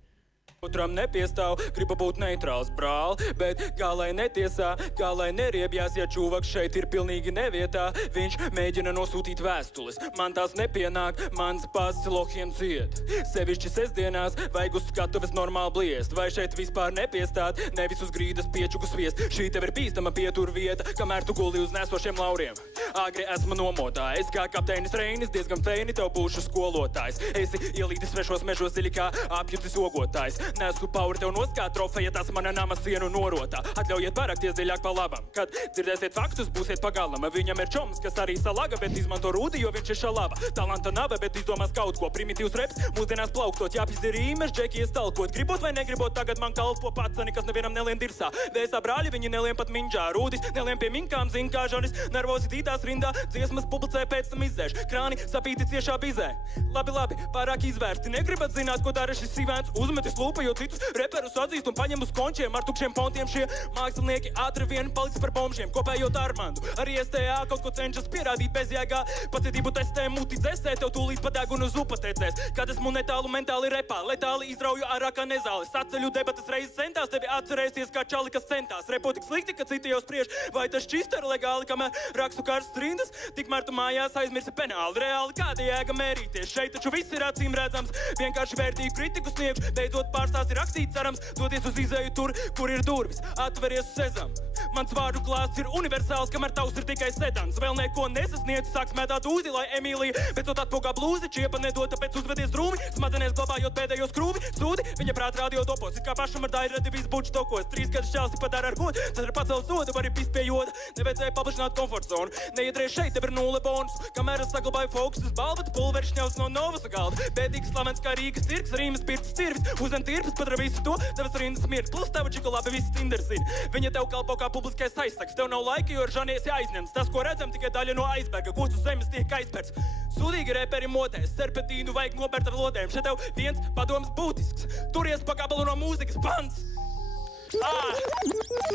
Otram nepiestāv, gribu būt neitrāls brāl, bet kā lai netiesā, kā lai neriebjās, ja čūvaks šeit ir pilnīgi nevietā, viņš mēģina nosūtīt vēstules. Man tās nepienāk, mans pats lohiem ciet. Sevišķi sestdienās vajag uz skatuves normāli bliest, vai šeit vispār nepiestāt, nevis uz grīdas piečugu sviest. Šī tev ir bīstama pietur vieta, kamēr tu guli uz nesošiem lauriem. Agri esmu nomodā, es kā kapteinis Reinis, diezgan feini tev būšu skolotājs. Esi ielīdis svešos mežos dziļi kā apjucis ogotājs. Nesu pauri tev noskāt trofeja, tas mana nama sienu norotā. Atļaujiet varakties dziļāk pa labam. Kad dzirdēsiet faktus, būsiet pagalama. Viņam ir čoms, kas arī salaga, bet izmanto rūdi, jo viņš ir šalaba. Talanta naba, bet izdomās kaut ko. Primitīvs reps, mūsdienās plaukstot, jāpizdi rīmes, džeki iestalkot. Gribot vai negribot, tagad man kalpo pacani, kas nevienam nelien dirsā. Vēsā brāļi, viņi nelien pat minģā. Rūdis, nelien pie minkām, zin kā žanis. Nervozi tītās rindā, dziesmas publicē, pēc tam izzēš. Krāni sapīti ciešā bizē. Labi, pārāk izvērsti. Negribat zināt, ko dara šis sīvēns, uzmetis lūpa, jo citus reperus atzīst un paņem uz končiem ar tukšiem pontiem. Šie mākslinieki ātri vien paliks par bomžiem, kopējot Armandu. Arī STA kaut ko cenšas pierādīt bezjēgā. Pacietību testē, muti dzesē, tev tūlīt pa degunu zupa tecēs. Kad esmu netālu mentāli repā, letāli izrauju ārā kā nezāli. Saceļu debatas reizes centās, tevi atcerēsies kā čali, kas centās. Repo tik slikti, ka citi jau spriež, vai tas šķist ir legāli, kamēr rakstu karstas rindas, tikmēr tu mājās aizmirsi penāli. Reāli kāda jēga mērīties, šeit taču viss ir acīm redzams. Vienkārši vērtīgu kritiku sniegšu, beidzot pārstās ir rakstīts cerams, doties uz izēju tur, kur ir durvis, atveries sezam. Mans vārdu klāsts ir universāls, kamēr tavs ir tikai sedans. Vēl neko nesasniedz, sāks mētāt ūzi, lai Emīlija beidzot atpogā blūzi, čiepa nedod, tāpēc uzvedies drūmi, smadzenēs glabājot pēdējo skrūvi, sūdi, viņa prāt radio topos, it kā pašam ar dairadi viss buču tokos, 3 gadus šķelsi padara ar godu, tad ar pacelt sodu, vari pist pie joda, nevajadzēja paplašināt komfortzonu, neiedries šeit, tev ir 0 bonus, kamēr es saglabāju fokusus balvatu, pulveri šņauts no Novasa galda, bēdīgs slavens kā Rīgas cirks, Rīmas pirts cirvis, uzen tirpis, padara visu to, tavas rindas mirt, plus tava čikolabi visi tindersini. Viņa tev kalpo kā publiskais aizsaks, tev nav laika, jo ir žanies jāizņems. Tas, ko redzam, tikai daļa no aizberga, gods uz zemes tiek aizpērts. Sūdīgi reperi motēs, serpentīnu vajag nopērt ar lodēm. Šeit tev viens padoms būtisks, turies pa gabalu no mūzikas pants.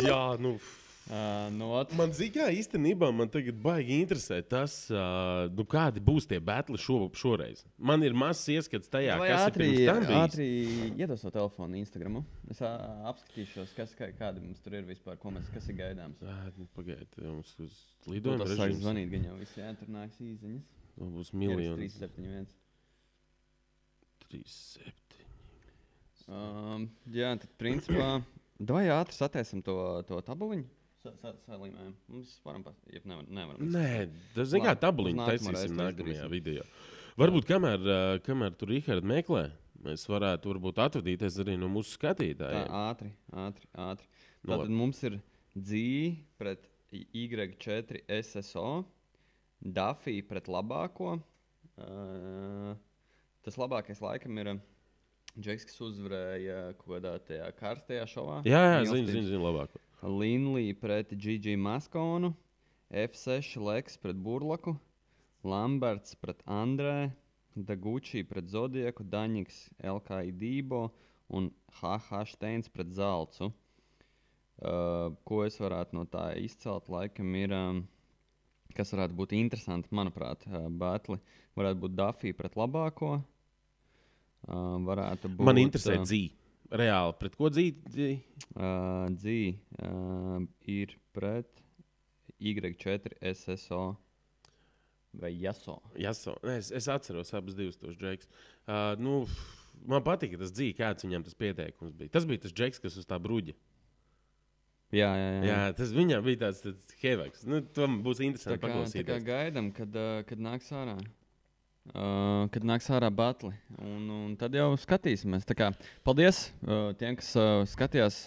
Jā, man zikā īstenībā man tagad baigi interesē tas, kādi būs tie batli šoreiz. Man ir mazs ieskats tajā, kas ir pirms tam bijis. Ātri iedos savu telefonu Instagramu. Es apskatīšos, kādi mums tur ir vispār, kas ir gaidāms. Pagaidiet, mums uz lidojuma režīms. Sāks zvanīt, gan jau visi tur nāks īziņas. Būs miljons. 371. 371. Jā, tad principā, vai ātri satēsim to tabuliņu? Salīmējam. Mums varam nevaram. Nē, tas kā tabuliņu taisīsim nākamajā video. Varbūt, kamēr tu, Rihards, meklē, mēs varētu atvadīties arī no mūsu skatītājiem. Tā, ātri. Tātad mums ir G pret Y4 SSO, Duffy pret labāko. Tas labākais laikam ir Džeks, kas uzvarēja kaut kādā tajā karstajā šovā. Jā, zinu labāko. Linlī pret Gigi Maskonu, F6 Leks pret Burlaku, Lamberts pret Andrē, Daguči pret Zodieku, Daņiks LK Dībo un HH Steins pret Zalcu. Ko es varētu no tā izcelt, laikam ir, kas varētu būt interesanti, manuprāt, batli. Varētu būt Duffy pret labāko. Varētu būt... Man interesē Dzī. Reāli, pret ko Dzī? Dzī ir pret Y4 SSO vai Jaso. Es atceros abas divas tos Džeks. Man patika tas Dzī, kāds viņam tas pieteikums bija. Tas bija tas Džeks, kas uz tā bruģa. Jā, tas viņam bija tāds hevaks. Tam būs interesanti paklausīties. Tā kā gaidam, kad nāks ārā. Kad nāks ārā batli. Un tad jau skatīsimies. Tā kā, paldies tiem, kas skatījās.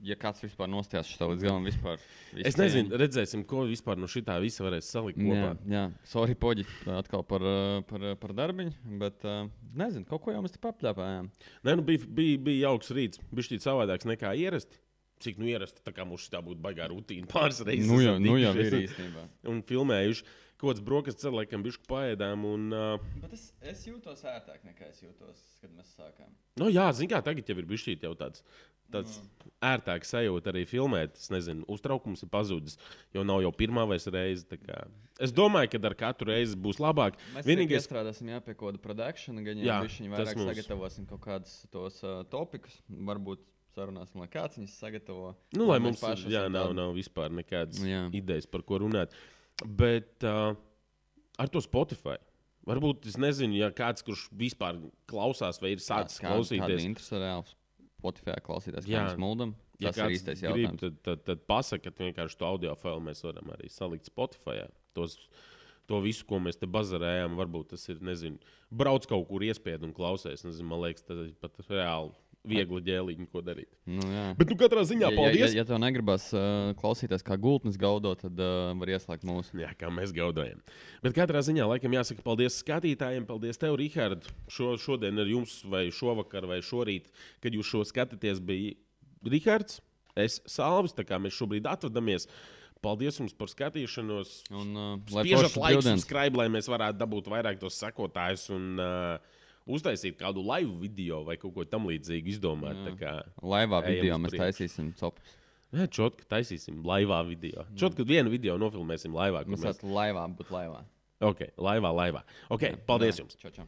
Ja kāds vispār nostājās šitā līdz galam vispār. Es nezinu, redzēsim, ko vispār no šitā visa varēs salikt kopā. Jā, sorry, poģi atkal par darbiņu, bet nezinu, kaut ko jau mēs te papļāpājām. Nē, bija jauks rīts, bišķīt savādāks nekā ierasti. Cik ierasti, tā kā mums šitā būtu baigā rutīna pāris reizes. Nu jau ir īstenībā. Un filmējuši. kaut kāds brokastis ar laikam bišku paēdām. Bet es jūtos ērtāk nekā es jūtos, kad mēs sākām. Nu jā, zin kā, tagad jau ir bišķīt jau tāds ērtāks sajūta arī filmēt. Es nezinu, uztraukums ir pazudis, jo nav jau pirmā reize. Es domāju, ka ar katru reizi būs labāk. Mēs iestrādāsim pie kaut kāda produkciju, gan jau viņi vairāk sagatavosim kaut kādus tos topikus. Varbūt sarunāsim, lai kāds viņus sagatavo. Nu, lai mums nav vispār nekādas idejas, par ko runāt. Bet ar to Spotify. Varbūt es nezinu, ja kāds, kurš vispār klausās vai ir sācis klausīties. Kāda interesē reāli Spotify klausīties, kā mēs muldam. Ja tas ir īstais jautājums. Tad pasaka, ka vienkārši to audio failu mēs varam arī salikt Spotify. To visu, ko mēs te bazarējām, varbūt tas ir, nezinu, brauc kaut kur iespied un klausies. Nezinu, man liekas, tas ir pat reāli viegli ģēliņi, ko darīt. Nu, jā. Bet katrā ziņā paldies. Ja tev negribas klausīties kā gultnes gaudo, tad var ieslēgt mūsu. Jā, kā mēs gaudojam. Bet katrā ziņā laikam jāsaka paldies skatītājiem. Paldies tev, Rihard. Šodien ar jums vai šovakar vai šorīt, kad jūs šo skatāties, bija Rihards, es Salvis, tā kā mēs šobrīd atvadamies. Paldies jums par skatīšanos. Spiežat laiku subscribe, lai mēs varētu dabūt vairāk tos sekotājus un uztaisīt kādu live video vai kaut ko tam līdzīgu izdomāt. Laivā video mēs taisīsim copus. Jā, čotka taisīsim laivā video. Čotka vienu video nofilmēsim laivā. Mēs esam laivā, būt laivā. Ok, laivā. Ok, paldies jums. Čau.